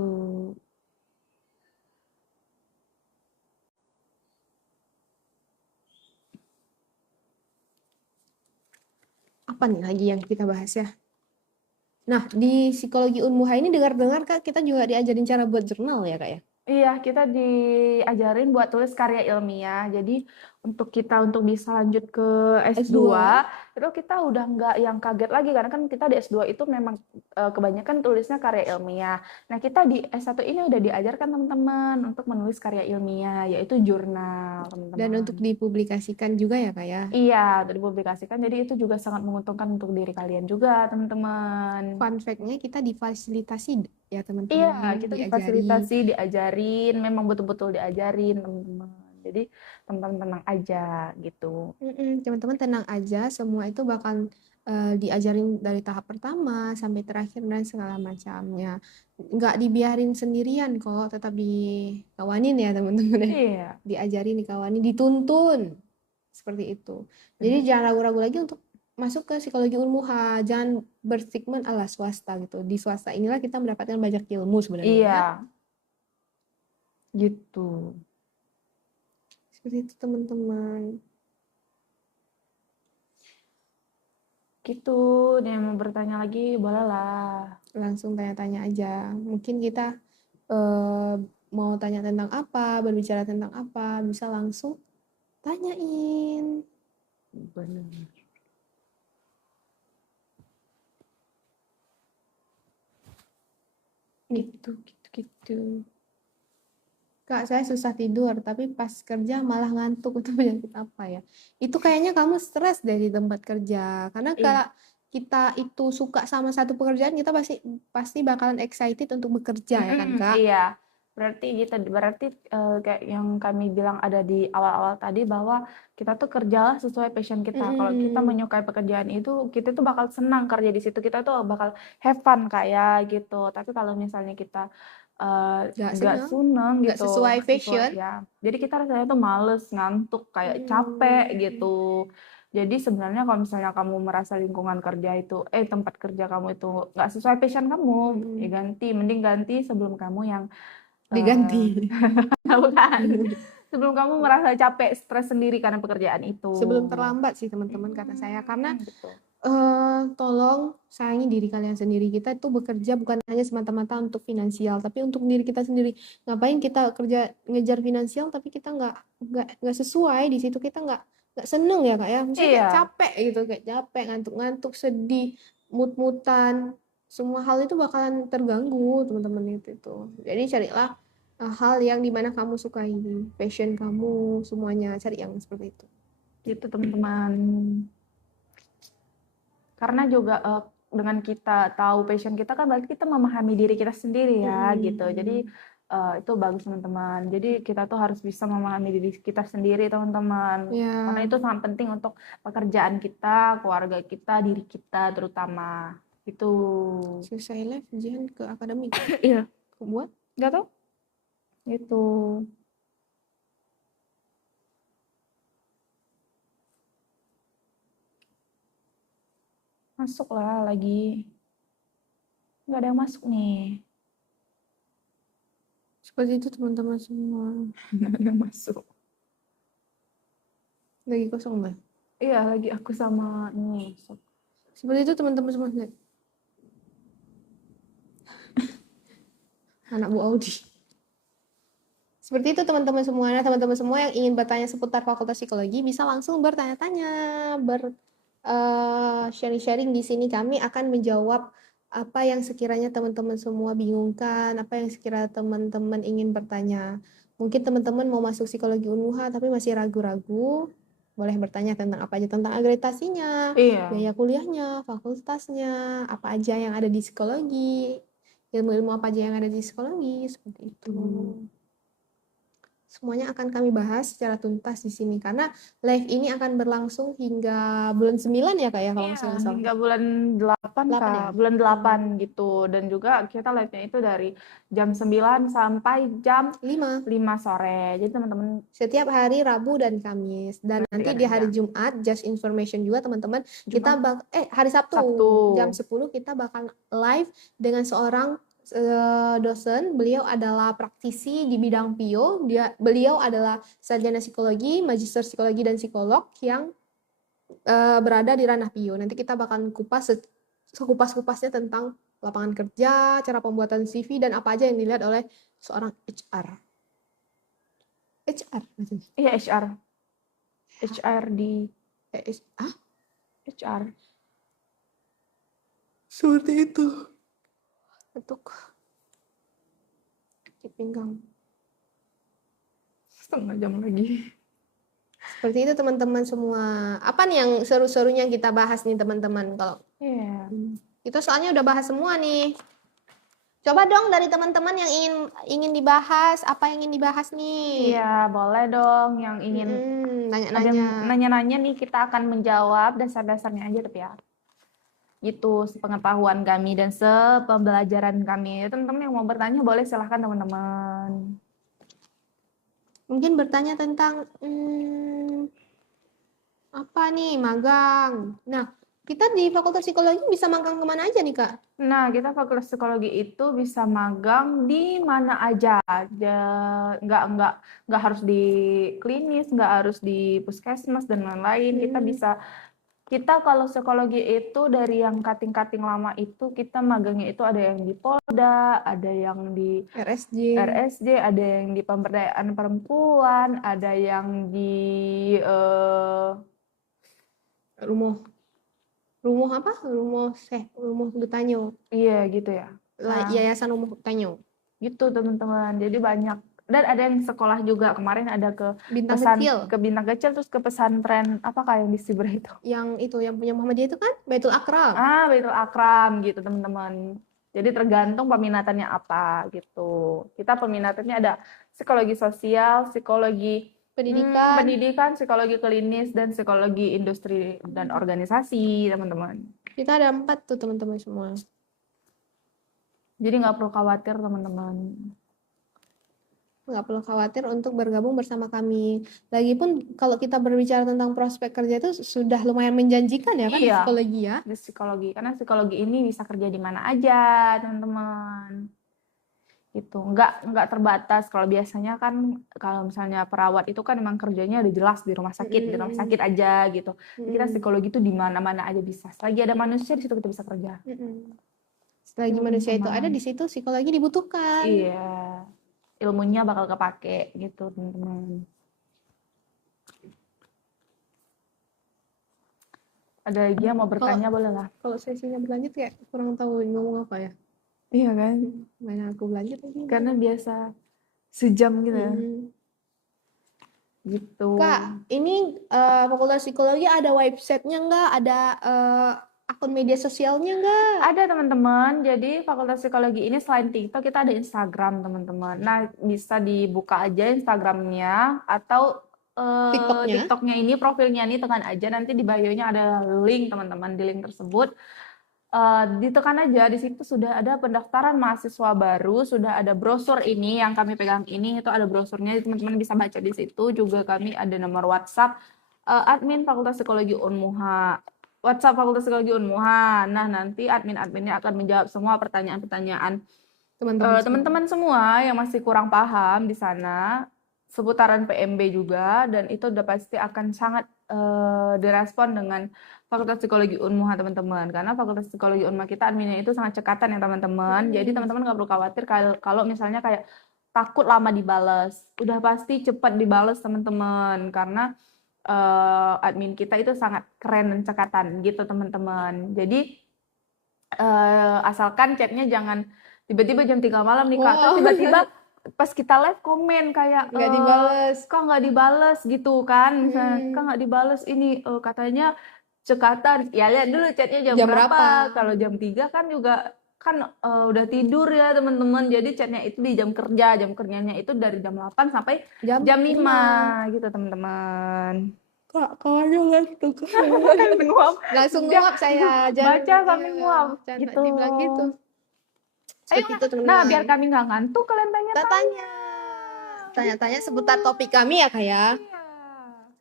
Apa nih lagi yang kita bahas ya? Nah, di psikologi Unmuha ini dengar-dengar Kak, kita juga diajarin cara buat jurnal ya Kak ya? Iya, kita diajarin buat tulis karya ilmiah. Jadi untuk bisa lanjut ke S2, itu kita udah nggak yang kaget lagi karena kan kita di S2 itu memang kebanyakan tulisnya karya ilmiah. Nah, kita di S1 ini udah diajarkan teman-teman untuk menulis karya ilmiah, yaitu jurnal, teman-teman. Dan untuk dipublikasikan juga ya Kak ya? Iya, udah dipublikasikan. Jadi itu juga sangat menguntungkan untuk diri kalian juga, teman-teman. Fun fact-nya kita difasilitasi ya teman-teman. Iya, kita Diajari. difasilitasi, diajarin, memang betul-betul diajarin, teman-teman. Jadi teman-teman tenang aja gitu. Teman-teman tenang aja, semua itu bakal diajarin dari tahap pertama sampai terakhir dan segala macamnya. Nggak dibiarin sendirian kok, tetap dikawanin ya teman-teman ya. Iya, Diajarin, dikawanin, dituntun. Seperti itu. Jadi benar. jangan ragu-ragu lagi untuk masuk ke psikologi Unmuha. Jangan berstigma ala swasta gitu. Di swasta inilah kita mendapatkan banyak ilmu sebenarnya ya. Iya, gitu. Seperti itu teman-teman. Gitu, dia mau bertanya lagi, bolehlah. Langsung tanya-tanya aja. Mungkin kita mau tanya tentang apa, berbicara tentang apa, bisa langsung tanyain. Benar. Gitu. Kak, saya susah tidur, tapi pas kerja malah ngantuk. Itu penyakit apa ya? Itu kayaknya kamu stres dari tempat kerja. Karena kalau kita itu suka sama satu pekerjaan, kita pasti bakalan excited untuk bekerja ya kan, Kak? Iya, berarti kayak yang kami bilang ada di awal-awal tadi bahwa kita tuh kerjalah sesuai passion kita. Kalau kita menyukai pekerjaan itu, kita tuh bakal senang kerja di situ. Kita tuh bakal have fun kayak gitu. Tapi kalau misalnya kita nggak seneng nggak gitu, sesuai nggak passion. ya. Jadi kita rasanya tuh males, ngantuk, kayak capek gitu. Jadi sebenarnya kalau misalnya kamu merasa lingkungan kerja itu, tempat kerja kamu itu nggak sesuai passion kamu, ya mending ganti sebelum kamu yang diganti. bukan. Sebelum kamu merasa capek, stres sendiri karena pekerjaan itu. Sebelum terlambat sih teman-teman kata saya. Karena tolong sayangi diri kalian sendiri. Kita itu bekerja bukan hanya semata-mata untuk finansial, tapi untuk diri kita sendiri. Ngapain kita kerja ngejar finansial tapi kita nggak sesuai di situ, kita nggak seneng ya Kak ya. Maksudnya kayak capek gitu, kayak capek, ngantuk-ngantuk, sedih, mut-mutan. Semua hal itu bakalan terganggu teman-teman itu. Jadi carilah hal yang dimana kamu sukai, passion kamu, semuanya cari yang seperti itu. Gitu teman-teman. Karena juga dengan kita tahu passion kita kan berarti kita memahami diri kita sendiri ya gitu. Jadi itu bagus teman-teman. Jadi kita tuh harus bisa memahami diri kita sendiri teman-teman. Karena itu sangat penting untuk pekerjaan kita, keluarga kita, diri kita terutama. Itu. Selesai live, jangan ke akademik. Iya. Buat? Nggak tahu. Itu. Masuk lah lagi. Nggak ada yang masuk nih. Seperti itu teman-teman semua. Nggak ada yang masuk. Lagi kosong Mbak. Iya, lagi aku sama ini masuk. Seperti itu teman-teman semua. Lihat. Anak Bu Audi. Seperti itu teman-teman semua. Nah, teman-teman semua yang ingin bertanya seputar Fakultas Psikologi bisa langsung bertanya-tanya, sharing-sharing di sini. Kami akan menjawab apa yang sekiranya teman-teman semua bingungkan, apa yang sekiranya teman-teman ingin bertanya. Mungkin teman-teman mau masuk psikologi Unmuha tapi masih ragu-ragu, boleh bertanya tentang apa aja, tentang akreditasinya, Iya. biaya kuliahnya, fakultasnya, apa aja yang ada di psikologi, ilmu-ilmu apa aja yang ada di psikologi, seperti itu. Semuanya akan kami bahas secara tuntas di sini karena live ini akan berlangsung hingga bulan 9 ya Kak ya kalau Iya, nggak salah. hingga bulan 8 8 Kak, ya? bulan 8 gitu. Dan juga kita live-nya itu dari jam 9 sampai jam 5 sore. Jadi teman-teman setiap hari Rabu dan Kamis, dan nanti di hari Jumat just information juga teman-teman, kita hari Sabtu, jam 10 kita bakal live dengan seorang dosen. Beliau adalah praktisi di bidang PIO. Beliau adalah sarjana psikologi, magister psikologi dan psikolog yang berada di ranah PIO. Nanti kita bakal kupas sekupas-kupasnya tentang lapangan kerja, cara pembuatan CV, dan apa aja yang dilihat oleh seorang HR. HR? Iya, HR. HR di HR. Seperti itu. Untuk di pinggang. Setengah jam lagi. Seperti itu teman-teman semua. Apa nih yang seru-serunya kita bahas nih teman-teman? Kalau itu soalnya udah bahas semua nih. Coba dong dari teman-teman yang ingin dibahas, apa yang ingin dibahas nih? Iya, boleh dong yang ingin nanya-nanya nih, kita akan menjawab dasar-dasarnya aja tapi ya. Gitu sepengetahuan kami dan sepembelajaran kami. Teman-teman yang mau bertanya boleh silahkan teman-teman. Mungkin bertanya tentang apa nih magang. Nah, kita di Fakultas Psikologi bisa magang kemana aja nih Kak? Nah, kita Fakultas Psikologi itu bisa magang di mana aja. Nggak harus di klinis, nggak harus di puskesmas dan lain-lain. Kita kalau psikologi itu dari yang kating-kating lama itu kita magangnya itu ada yang di Polda, ada yang di RSJ, ada yang di pemberdayaan perempuan, ada yang di Rumah Getanyo. Iya gitu ya. Yayasan Rumah Getanyo. Gitu teman-teman. Jadi banyak. Dan ada yang sekolah juga. Kemarin ada ke Bintang Kecil, terus ke pesantren apakah yang di Siberah itu? Yang punya Muhammadiyah itu kan Baitul Akram. Baitul Akram gitu teman-teman. Jadi tergantung peminatannya apa gitu. Kita peminatannya ada psikologi sosial, psikologi pendidikan, psikologi klinis, dan psikologi industri dan organisasi teman-teman. Kita ada 4 tuh teman-teman semua. Jadi nggak perlu khawatir teman-teman. Nggak perlu khawatir untuk bergabung bersama kami. Lagipun kalau kita berbicara tentang prospek kerja itu sudah lumayan menjanjikan ya kan di psikologi ya. Di psikologi, karena psikologi ini bisa kerja di mana aja teman-teman. Gitu, nggak terbatas. Kalau biasanya kan kalau misalnya perawat itu kan memang kerjanya udah jelas di rumah sakit aja gitu. Kita psikologi itu di mana-mana aja bisa. Selagi ada manusia di situ kita bisa kerja. Selagi manusia itu ada di situ psikologi dibutuhkan. Iya. Ilmunya bakal kepake gitu teman-teman. Ada lagi yang mau bertanya boleh lah. Kalau sesinya berlanjut kayak kurang tahu ngomong apa ya. Iya kan? Mana aku berlanjut lagi. Karena biasa sejam gitu ya. Gitu. Kak, ini Fakultas Psikologi ada websitenya nggak? Ada akun media sosialnya nggak? Ada teman-teman. Jadi Fakultas Psikologi ini selain TikTok kita ada Instagram teman-teman. Nah bisa dibuka aja Instagramnya atau TikToknya ini profilnya ini tekan aja. Nanti di bio-nya ada link teman-teman. Di link tersebut ditekan aja. Di situ sudah ada pendaftaran mahasiswa baru. Sudah ada brosur ini yang kami pegang ini. Itu ada brosurnya. Teman-teman bisa baca di situ. Juga kami ada nomor WhatsApp admin Fakultas Psikologi Unmuha. WhatsApp Fakultas Psikologi Unmuha. Nah, nanti admin-adminnya akan menjawab semua pertanyaan-pertanyaan Teman-teman semua. teman-teman semua yang masih kurang paham di sana seputaran PMB juga, dan itu udah pasti akan sangat direspon dengan Fakultas Psikologi Unmuha teman-teman, karena Fakultas Psikologi Unmuha kita adminnya itu sangat cekatan ya teman-teman. Jadi teman-teman nggak perlu khawatir kalau misalnya kayak takut lama dibales, udah pasti cepat dibales teman-teman, karena admin kita itu sangat keren dan cekatan gitu teman-teman. Jadi asalkan chatnya jangan tiba-tiba jam 3 malam nih Kak, terus Wow. tiba-tiba pas kita live komen kayak Nggak dibales. Kak nggak dibales gitu kan, misalnya Kak nggak dibales ini katanya cekatan, ya lihat dulu chatnya jam Jam berapa. berapa? Kalau jam 3 kan juga kan udah tidur ya teman-teman, jadi chatnya itu di jam kerjanya itu dari jam 8 sampai Jam jam 5. 5 gitu teman-teman. Kak, kawannya ngantuk. Nguap. Langsung Dia nguap saya. baca sambil Ya, nguap jangan gitu. dibilang gitu. Ayo, Seperti itu nah teman-teman. biar kami nggak ngantuk kalian Kita tanya-tanya. tanya. Tanya-tanya seputar topik kami ya Kak ya. Iya.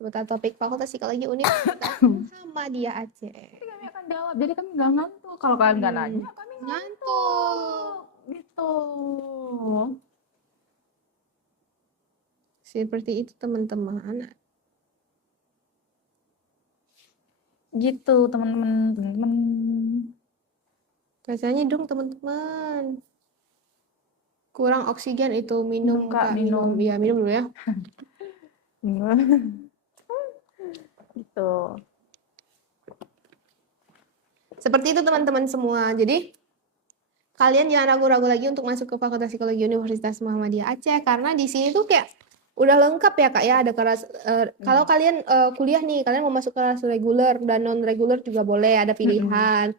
Seputar topik Fakultas Psikologi Universitas Muhammadiyah Aceh. Jadi kami akan jawab. Jadi kami nggak ngantuk. Kalau kalian nggak nanya, kami Ngantuk. ngantuk. Gitu. Seperti itu teman-teman. Gitu teman-teman. Rasanya dong teman-teman. Kurang oksigen itu minum Minum, Kak, Kak, minum. Iya, minum dulu ya. Gitu. Seperti itu teman-teman semua. Jadi kalian jangan ragu-ragu lagi untuk masuk ke Fakultas Psikologi Universitas Muhammadiyah Aceh, karena di sini tuh kayak udah lengkap ya Kak ya. Ada kelas kalau kalian kuliah nih, kalian mau masuk kelas reguler dan non reguler juga boleh, ada pilihan.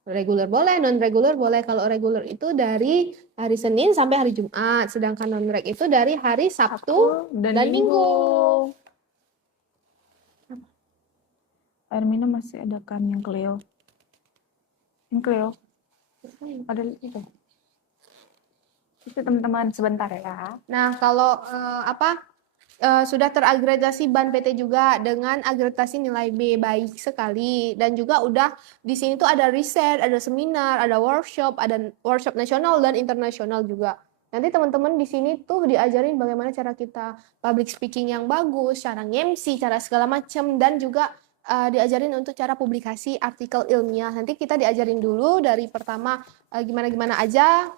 Reguler boleh, non reguler boleh. Kalau reguler itu dari hari Senin sampai hari Jumat, sedangkan non reg itu dari hari Sabtu dan Minggu. Air minum masih ada kan yang Cleo. Yang Cleo. Ada itu. Itu teman-teman sebentar ya. Nah, kalau sudah teragregasi BAN PT juga dengan agregasi nilai B, baik sekali. Dan juga udah di sini tuh ada riset, ada seminar, ada workshop nasional dan internasional juga. Nanti teman-teman di sini tuh diajarin bagaimana cara kita public speaking yang bagus, cara nge-MC, cara segala macam, dan juga diajarin untuk cara publikasi artikel ilmiah. Nanti kita diajarin dulu dari pertama gimana-gimana aja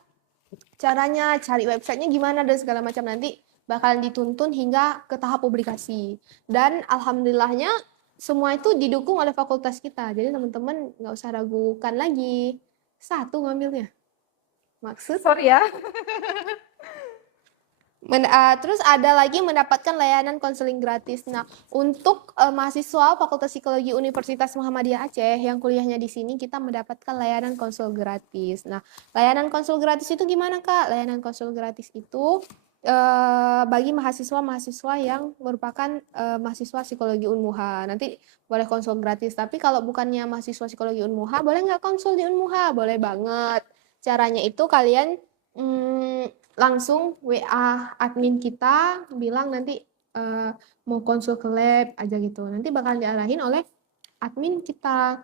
caranya, cari websitenya gimana dan segala macam. Nanti bakalan dituntun hingga ke tahap publikasi. Dan alhamdulillahnya semua itu didukung oleh fakultas kita. Jadi teman-teman nggak usah ragukan lagi. Satu ngambilnya. Maksud? Sorry ya. Terus ada lagi mendapatkan layanan konseling gratis. Nah, untuk mahasiswa Fakultas Psikologi Universitas Muhammadiyah Aceh yang kuliahnya di sini, kita mendapatkan layanan konsul gratis. Nah, layanan konsul gratis itu gimana Kak? Layanan konsul gratis itu bagi mahasiswa-mahasiswa yang merupakan mahasiswa psikologi Unmuha. Nanti boleh konsul gratis. Tapi kalau bukannya mahasiswa psikologi Unmuha, boleh nggak konsul di Unmuha? Boleh banget. Caranya itu kalian langsung WA admin kita, bilang nanti mau konsul ke lab aja gitu. Nanti bakal diarahin oleh admin kita.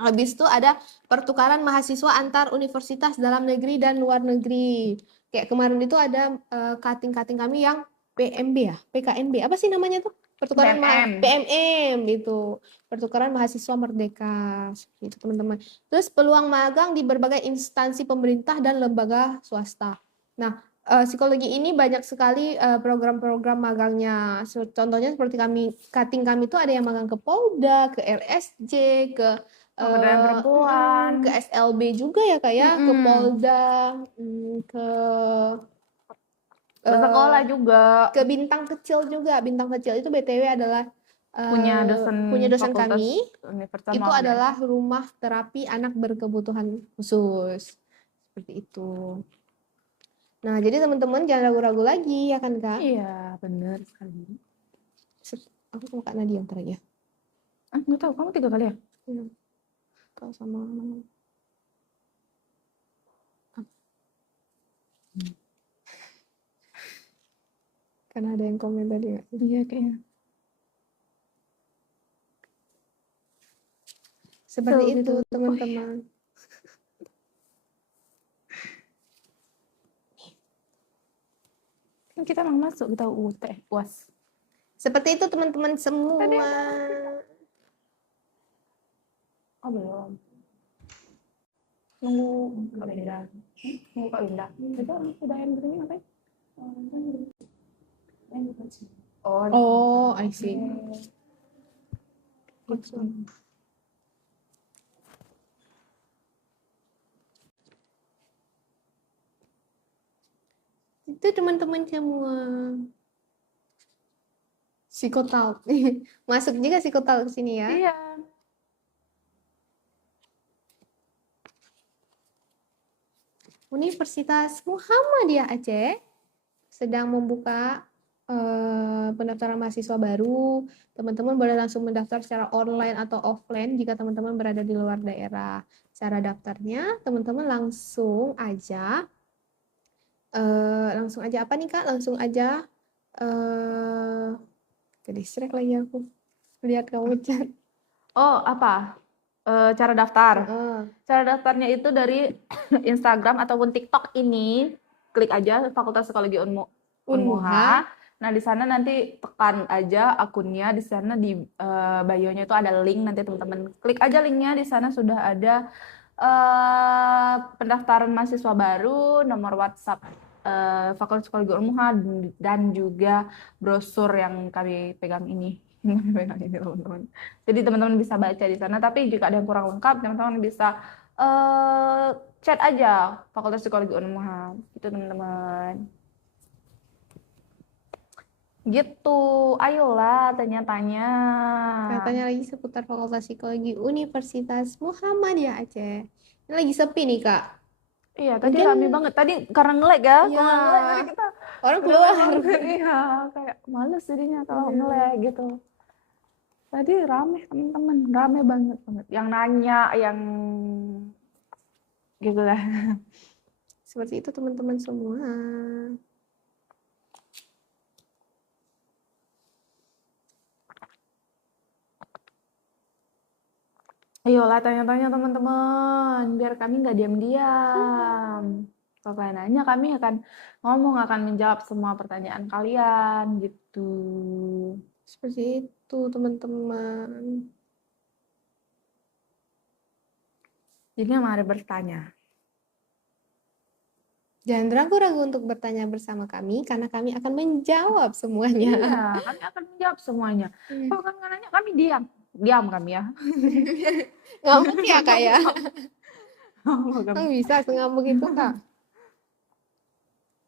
Habis itu ada pertukaran mahasiswa antar universitas dalam negeri dan luar negeri. Kayak kemarin itu ada cutting-cutting kami yang PMB ya, PKMB. Apa sih namanya tuh? Pertukaran PMM gitu. Pertukaran mahasiswa merdeka gitu, teman-teman. Terus peluang magang di berbagai instansi pemerintah dan lembaga swasta. Nah, psikologi ini banyak sekali program-program magangnya. Contohnya seperti cutting kami itu ada yang magang ke Polda, ke RSJ, ke Pemberdayaan perempuan, ke SLB juga ya Kak ya, ke Polda, ke sekolah juga, ke Bintang Kecil juga. Bintang Kecil itu BTW adalah punya dosen kami. Itu Muhammadiyah. adalah rumah terapi anak berkebutuhan khusus. Seperti itu. Nah, jadi teman-teman jangan ragu-ragu lagi ya kan Kak? Iya, benar sekali. Aku sama Kak Nadia ntar ya. Nggak tahu, kamu 3 kali ya? Iya. Kak sama karena ada yang komen tadi nggak? Iya kayaknya. Seperti Tuh, itu gitu. teman-teman. Kan kita emang masuk kita UAS. Seperti itu teman-teman Tadi semua. Oh belum. Nunggu Kak Winda. Nunggu Kak Winda. Itu udah yang begini ngapain? Oh, Oh, I see. Gitu. Itu teman-teman semua. Psikotalk. Masuk juga psikotalk ke sini ya. iya. Universitas Muhammadiyah Aceh sedang membuka pendaftaran mahasiswa baru. Teman-teman boleh langsung mendaftar secara online atau offline jika teman-teman berada di luar daerah. Cara daftarnya, teman-teman langsung aja apa nih Kak? Langsung aja ke distract lagi aku. Lihat kamu chat. Oh, apa? Cara daftar. Heeh. Cara daftarnya itu dari Instagram ataupun TikTok ini. Klik aja Fakultas Psikologi Unmuha. Unmuha. Nah, di sana nanti tekan aja akunnya. Di sana di bio-nya itu ada link. Nanti teman-teman klik aja linknya. Di sana sudah ada pendaftaran mahasiswa baru, nomor WhatsApp Fakultas Psikologi Unmuha, dan juga brosur yang kami pegang ini. Pegang ini, teman-teman. Jadi teman-teman bisa baca di sana. Tapi jika ada yang kurang lengkap, teman-teman bisa chat aja Fakultas Psikologi Unmuha. Itu teman-teman. Gitu, ayolah tanya-tanya. Katanya lagi seputar Fakultas Psikologi Universitas Muhammadiyah Aceh. Ini lagi sepi nih Kak. Iya, tadi Mungkin rame banget. Tadi karena nge-lag ya. Iya. Kalau nggak nge-lag tadi kita orang udah keluar. banget. Iya, kayak males jadinya kalau Iya. nge-lag gitu. Tadi rame teman-teman, rame banget. Yang nanya, yang gitu lah. Seperti itu teman-teman semua. Ayolah tanya-tanya teman-teman, biar kami nggak diam-diam. Kalau kalian nanya, kami akan ngomong, akan menjawab semua pertanyaan kalian gitu. Seperti itu teman-teman. Jadi mari bertanya. Jangan ragu-ragu untuk bertanya bersama kami karena kami akan menjawab semuanya. Iya, kami akan menjawab semuanya. Kalau kami nggak nanya, kami diam. Diam kami ya. Ngambek ya Kak ya? Kami. Kan bisa sengambek itu Kak.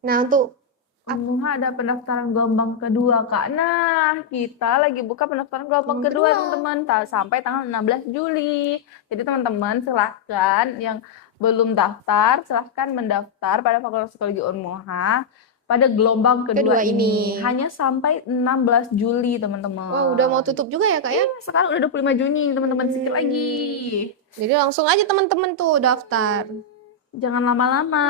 Nah untuk Unmuha ada pendaftaran gelombang kedua, Kak. Nah, kita lagi buka pendaftaran gelombang kedua, teman-teman. Sampai tanggal 16 Juli. Jadi, teman-teman, silahkan yang belum daftar, silahkan mendaftar pada Fakultas Psikologi Unmuha pada gelombang kedua ini. Hanya sampai 16 Juli, teman-teman. Oh, udah mau tutup juga ya, Kak ya? Iya, sekarang udah 25 Juni, teman-teman. Sedikit lagi. Jadi, langsung aja teman-teman tuh daftar. Jangan lama-lama.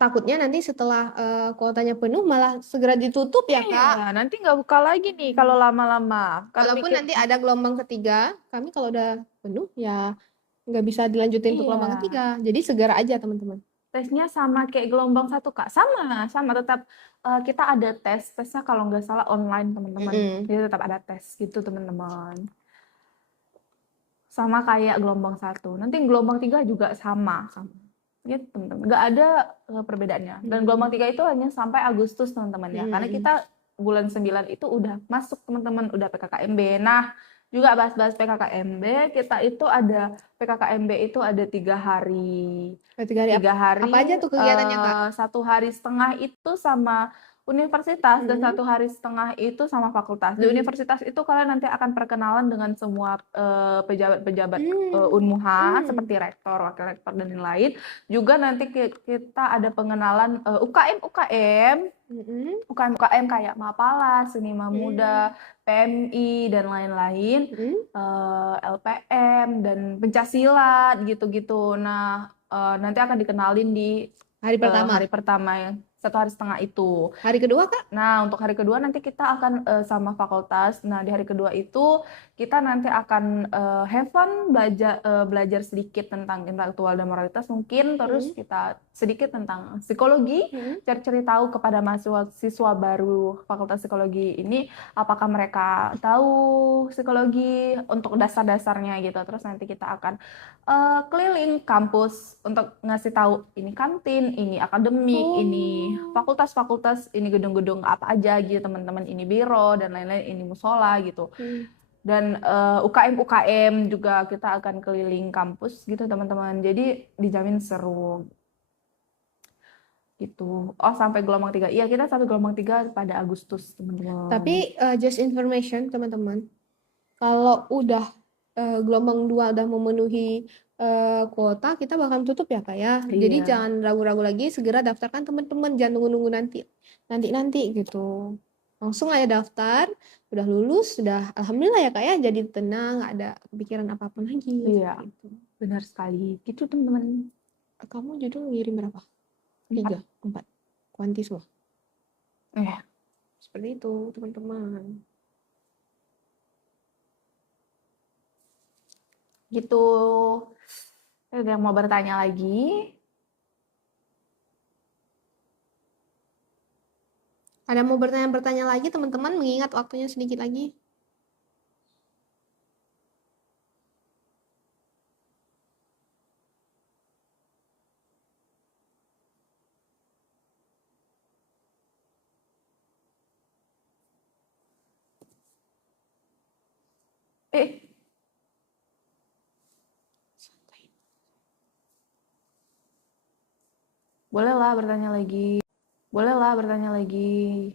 Takutnya nanti setelah kuotanya penuh malah segera ditutup ya, Kak. Iya, nanti nggak buka lagi nih kalau lama-lama. Walaupun nanti ada gelombang ketiga, kami kalau udah penuh ya nggak bisa dilanjutin untuk gelombang ketiga. Jadi segera aja teman-teman. Tesnya sama kayak gelombang satu, Kak. Sama tetap kita ada tesnya kalau nggak salah online, teman-teman. Jadi tetap ada tes gitu, teman-teman. Sama kayak gelombang satu. Nanti gelombang 3 juga sama. Gitu, teman-teman. Nggak ada perbedaannya. Dan gelombang 3 itu hanya sampai Agustus, teman-teman ya. Karena kita bulan 9 itu udah masuk, teman-teman, udah PKKMB. Nah, juga bahas-bahas PKKMB, kita itu ada PKKMB itu ada 3 hari. 3 hari. Apa aja tuh kegiatannya, Kak? 1 hari setengah itu sama universitas dan 1 hari setengah itu sama fakultas. Di universitas itu kalian nanti akan perkenalan dengan semua pejabat-pejabat Unmuha seperti rektor, wakil rektor dan lain-lain. Juga nanti kita ada pengenalan UKM kayak Mapala, Senima Muda, PMI dan lain-lain, LPM dan pencaksilat gitu-gitu. Nah, nanti akan dikenalin di hari pertama 1,5 hari itu. Hari kedua, Kak? Nah, untuk hari kedua nanti kita akan sama fakultas. Nah, di hari kedua itu kita nanti akan have fun belajar sedikit tentang intelektual dan moralitas mungkin, terus kita sedikit tentang psikologi, cari-cari tahu kepada mahasiswa baru Fakultas Psikologi ini apakah mereka tahu psikologi untuk dasar-dasarnya gitu. Terus nanti kita akan keliling kampus untuk ngasih tahu ini kantin, ini akademik, ini fakultas-fakultas, ini gedung-gedung apa aja gitu teman-teman, ini biro dan lain-lain, ini musola gitu. Dan UKM juga kita akan keliling kampus gitu teman-teman. Jadi dijamin seru gitu. Oh, sampai gelombang 3. Iya, kita sampai gelombang 3 pada Agustus, teman-teman. Tapi just information teman-teman, kalau udah gelombang 2 udah memenuhi kuota, kita bakal tutup ya Kak ya. Jadi Iya. jangan ragu-ragu lagi, segera daftarkan teman-teman, jangan nunggu-nunggu nanti gitu. Langsung aja daftar, udah lulus, sudah alhamdulillah ya Kak ya, jadi tenang, nggak ada kepikiran apapun lagi. Iya, Gitu. benar sekali. Gitu teman-teman. Kamu judul ngirim berapa? 3, 4, kuanti semua. Seperti itu teman-teman. Gitu. Ada yang mau bertanya lagi? Ada mau bertanya lagi teman-teman, mengingat waktunya sedikit lagi? Bolehlah bertanya lagi. Bolehlah bertanya lagi.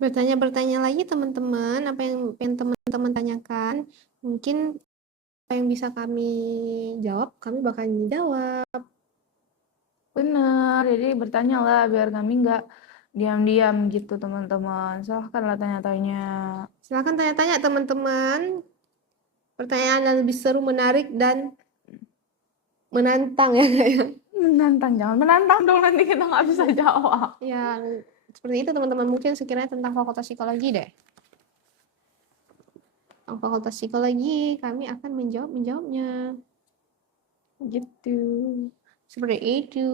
Bertanya lagi teman-teman, apa yang pengen teman-teman tanyakan, mungkin apa yang bisa kami jawab, kami bakal jawab. Bener, jadi bertanyalah biar kami nggak diam-diam gitu teman-teman. Silahkanlah tanya-tanya. Silakan tanya-tanya teman-teman. Pertanyaan yang lebih seru, menarik, dan menantang ya. Menantang, jangan menantang dong, nanti kita nggak bisa jawab. Yang seperti itu teman-teman, mungkin sekiranya tentang Fakultas Psikologi deh. Tentang Fakultas Psikologi, kami akan menjawabnya. Gitu. Seperti itu.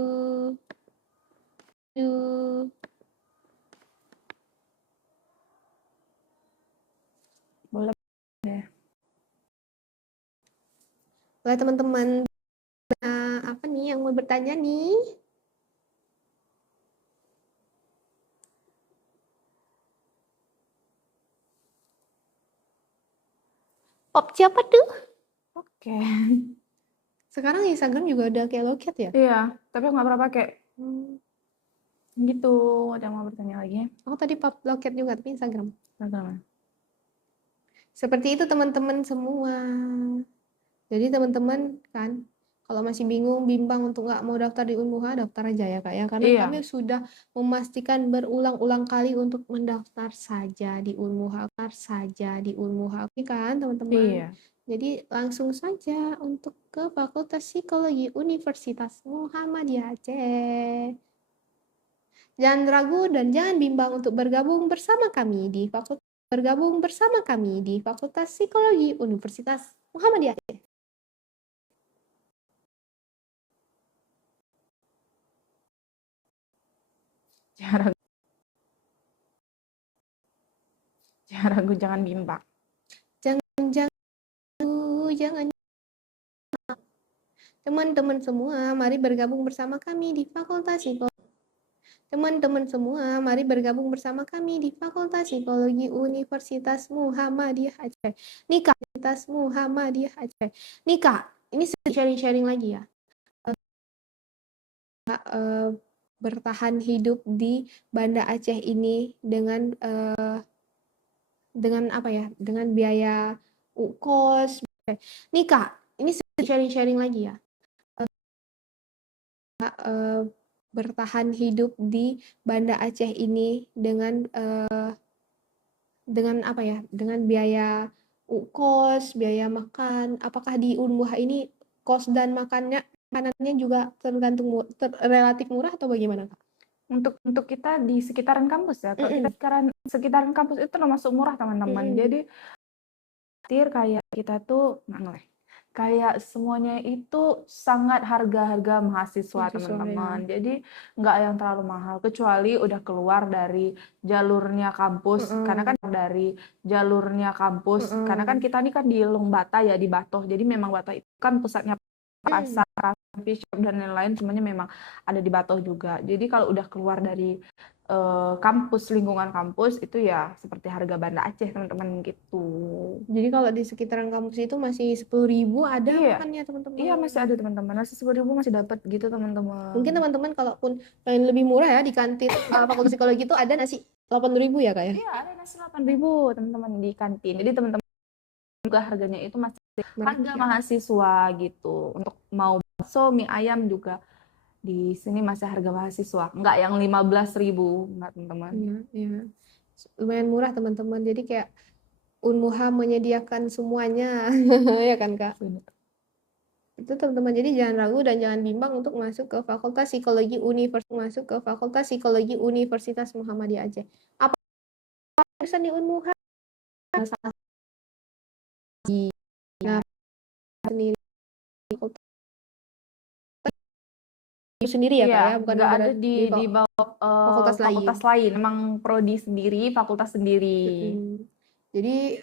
Boleh deh. Boleh teman-teman, apa nih yang mau bertanya nih? Pop siapa tuh? Oke. Sekarang Instagram juga udah kayak loket ya? Iya, tapi aku nggak pernah pakai. Hmm. Gitu, ada yang mau bertanya lagi? Aku tadi pop loket juga, tapi Instagram. Instagram. Seperti itu teman-teman semua. Jadi teman-teman kan, kalau masih bingung, bimbang untuk nggak mau daftar di Unmuha, daftar aja ya Kak ya. Karena Iya. kami sudah memastikan berulang-ulang kali untuk mendaftar saja di Unmuha. Ini kan teman-teman. Iya. Jadi langsung saja untuk ke Fakultas Psikologi Universitas Muhammadiyah Aceh. Jangan ragu dan jangan bimbang untuk bergabung bersama kami di Fakultas Psikologi Universitas Muhammadiyah Aceh. Jangan ragu, jangan bimbang. Jangan. Teman-teman semua, mari bergabung bersama kami di Fakultas Psikologi. Teman-teman semua, mari bergabung bersama kami di Fakultas Psikologi Universitas Muhammadiyah Aceh. Nika, Universitas Muhammadiyah Aceh. Nika, ini sharing-sharing lagi ya. Bertahan hidup di Banda Aceh ini dengan apa ya? Dengan biaya kos. Nika, ini sharing-sharing lagi ya. Bertahan hidup di Banda Aceh ini dengan apa ya? Dengan biaya kos, biaya makan. Apakah di Unmuha ini kos dan makanannya juga tergantung relatif murah atau bagaimana, Kak? Untuk kita di sekitaran kampus ya, kalau kita sekitaran kampus itu termasuk murah teman-teman. Jadi kayak kita tuh kayak semuanya itu sangat harga-harga mahasiswa teman-teman. Jadi nggak yang terlalu mahal kecuali udah keluar dari jalurnya kampus. Karena kan kita nih kan di Lungbata ya, di Batoh. Jadi memang Batoh itu kan pusatnya pasar, coffee shop dan lain-lain, semuanya memang ada di Batoh juga. Jadi kalau udah keluar dari kampus, lingkungan kampus itu ya seperti harga Banda Aceh teman-teman gitu. Jadi kalau di sekitaran kampus itu masih 10.000 ada makannya teman-teman. Iya masih ada teman-teman, masih 10.000 masih dapat gitu teman-teman. Mungkin teman-teman kalaupun pengen lebih murah ya di kantin Fakultas Psikologi itu ada nasi 8.000 ya, Kak ya? Iya ada nasi 8.000 teman-teman di kantin. Jadi teman-teman juga harganya itu masih harga mahasiswa gitu. Untuk mau bakso, mie ayam juga di sini masih harga mahasiswa, nggak yang 15.000, nggak teman-teman. Iya. Lumayan murah teman-teman. Jadi kayak Unmuha menyediakan semuanya, ya kan, Kak? Itu teman-teman, jadi jangan ragu dan jangan bimbang untuk masuk ke Fakultas Psikologi Universitas Muhammadiyah Aceh. Apa jurusan di Unmuha? Sendiri ya, Kak ya, bukan nggak ada di bawah fakultas lain. Memang prodi sendiri, fakultas sendiri. Jadi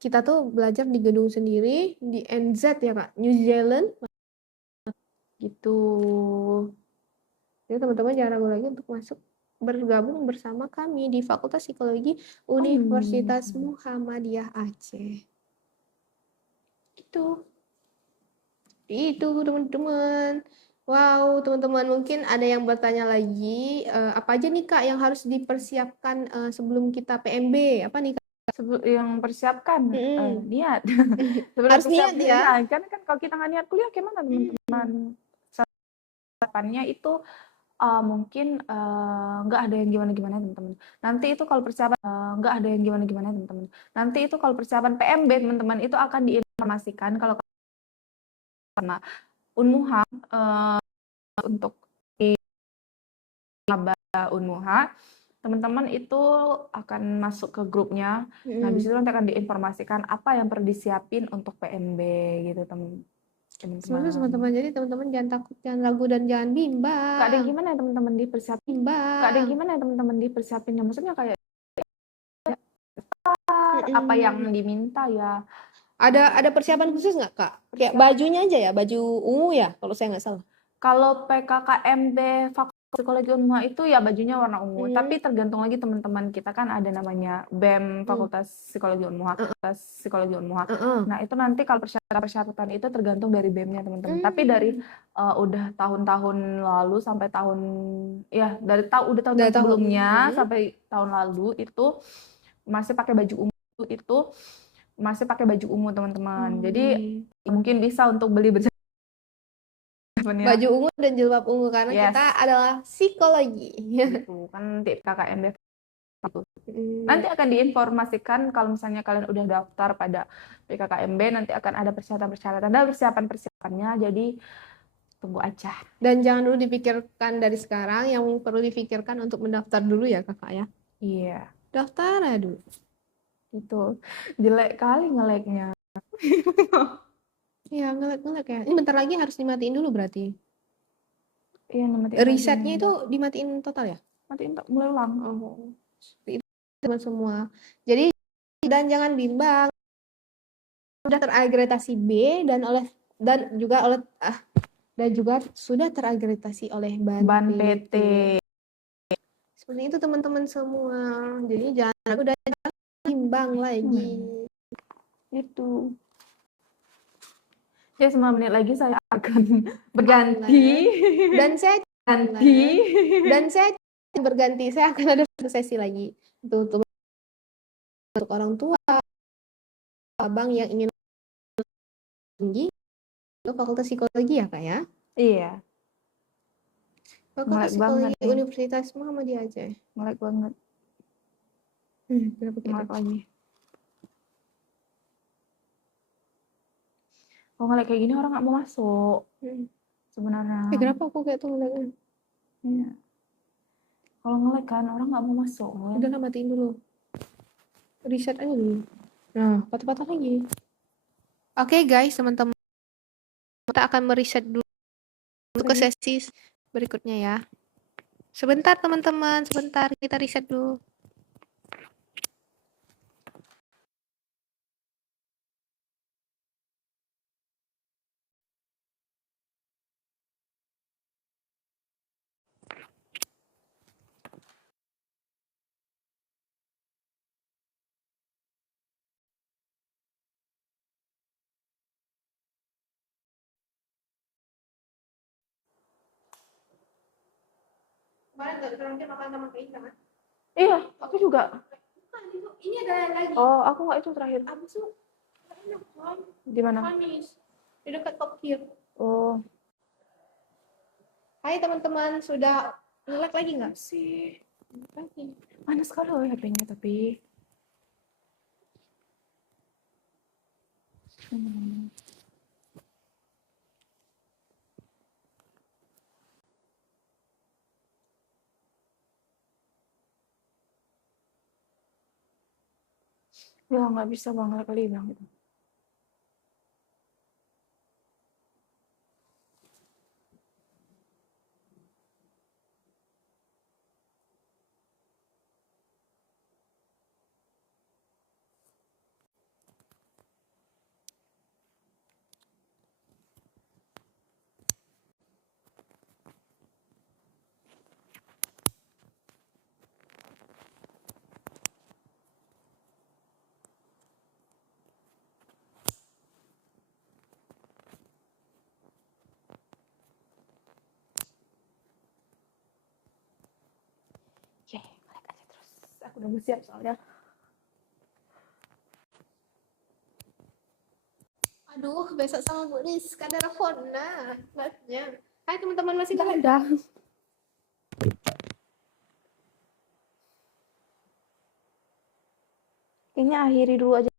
kita tuh belajar di gedung sendiri di NZ ya, Kak, New Zealand gitu. Jadi teman-teman jangan ragu lagi untuk bergabung bersama kami di Fakultas Psikologi Universitas Muhammadiyah Aceh. Itu teman-teman. Wow, teman-teman, mungkin ada yang bertanya lagi, apa aja nih, Kak, yang harus dipersiapkan sebelum kita PMB? Apa nih, Kak? Yang persiapkan niat. Harus niat ya. Kan kalau kita nggak niat kuliah gimana teman-teman? Persiapannya itu mungkin nggak ada yang gimana-gimana teman-teman. Nanti itu kalau persiapan PMB teman-teman itu akan diinformasikan kalau sama Unmuha untuk di maba Unmuha, teman-teman itu akan masuk ke grupnya. Nah, di situ nanti akan diinformasikan apa yang perlu disiapin untuk PMB gitu teman-teman. Teman-teman, jadi teman-teman jangan takut, jangan ragu dan jangan bimbang. Gak ada yang gimana ya teman-teman dipersiapin. Maksudnya kayak apa yang diminta ya. Ada persiapan khusus nggak, Kak? Kayak bajunya aja ya, baju ungu ya, kalau saya nggak salah. Kalau PKKMB Fakultas Psikologi Unmuha itu ya bajunya warna ungu. Tapi tergantung lagi teman-teman, kita kan ada namanya BEM Fakultas Psikologi Unmuha. Nah itu nanti kalau persyaratan itu tergantung dari BEM-nya teman-teman. Tapi dari udah tahun-tahun lalu sampai udah tahun sebelumnya sampai tahun lalu itu masih pakai baju ungu teman-teman. Jadi mungkin bisa untuk beli baju ungu dan jilbab ungu karena kita adalah psikologi. Itu kan nanti KKMB. Nanti akan diinformasikan kalau misalnya kalian udah daftar pada PKKMB, nanti akan ada persyaratan dan persiapannya. Jadi tunggu aja. Dan jangan dulu dipikirkan dari sekarang, yang perlu dipikirkan untuk mendaftar dulu ya, Kakak ya. Iya. Daftar ya dulu. Itu jelek kali ngeleknya. Iya, ngelek ya. Ini bentar lagi harus dimatiin dulu berarti. Iya, dimatiin. Resetnya itu dimatiin total ya? Matiin mulai ulang. Itu semua. Jadi dan jangan bimbang. Sudah teragregasi B dan juga sudah teragregasi oleh Ban PT. Seperti itu teman-teman semua. Jadi jangan ragu dan jangan bimbang lagi. Itu. Ya 9 menit lagi saya akan berganti. Dan saya berganti. Saya akan ada sesi lagi untuk orang tua, abang yang ingin tinggi ke Fakultas Psikologi ya, Kak ya? Iya. Fakultas Psikologi Universitas Muhammadiyah Aceh. Melek banget. Kenapa gitu? Melek lagi. Kalau nge-lag kayak gini orang nggak mau masuk sebenarnya. Kenapa aku kayak tuh ngeliatnya? Iya. Kalau nge-lag kan orang nggak mau masuk. Udah lah, matiin dulu. Reset aja dulu. Nah, patah-patah lagi. Oke guys, teman-teman. Kita akan mereset dulu ke sesi berikutnya ya. Sebentar teman-teman, sebentar. Kita reset dulu. Kemarin nggak terakhir makan sama Kak Indah kan? Iya, aku juga. Bukan, ini ada lagi. Oh, aku nggak itu terakhir. Abis itu enak kan? Di mana? Manis. Di dekat Top Gear. Oh, Hai teman-teman, sudah nge-lag lagi nggak sih? Lagi. panas sekali loh HP-nya tapi. Ya nggak bisa banget kali bilang gitu. Oke, balik aja terus. Aku udah mau siap soalnya. Aduh, besok sama Bu Rizka ada Rafona live-nya. Hai teman-teman, masih Nggak live? ada. Kayaknya akhiri dulu aja.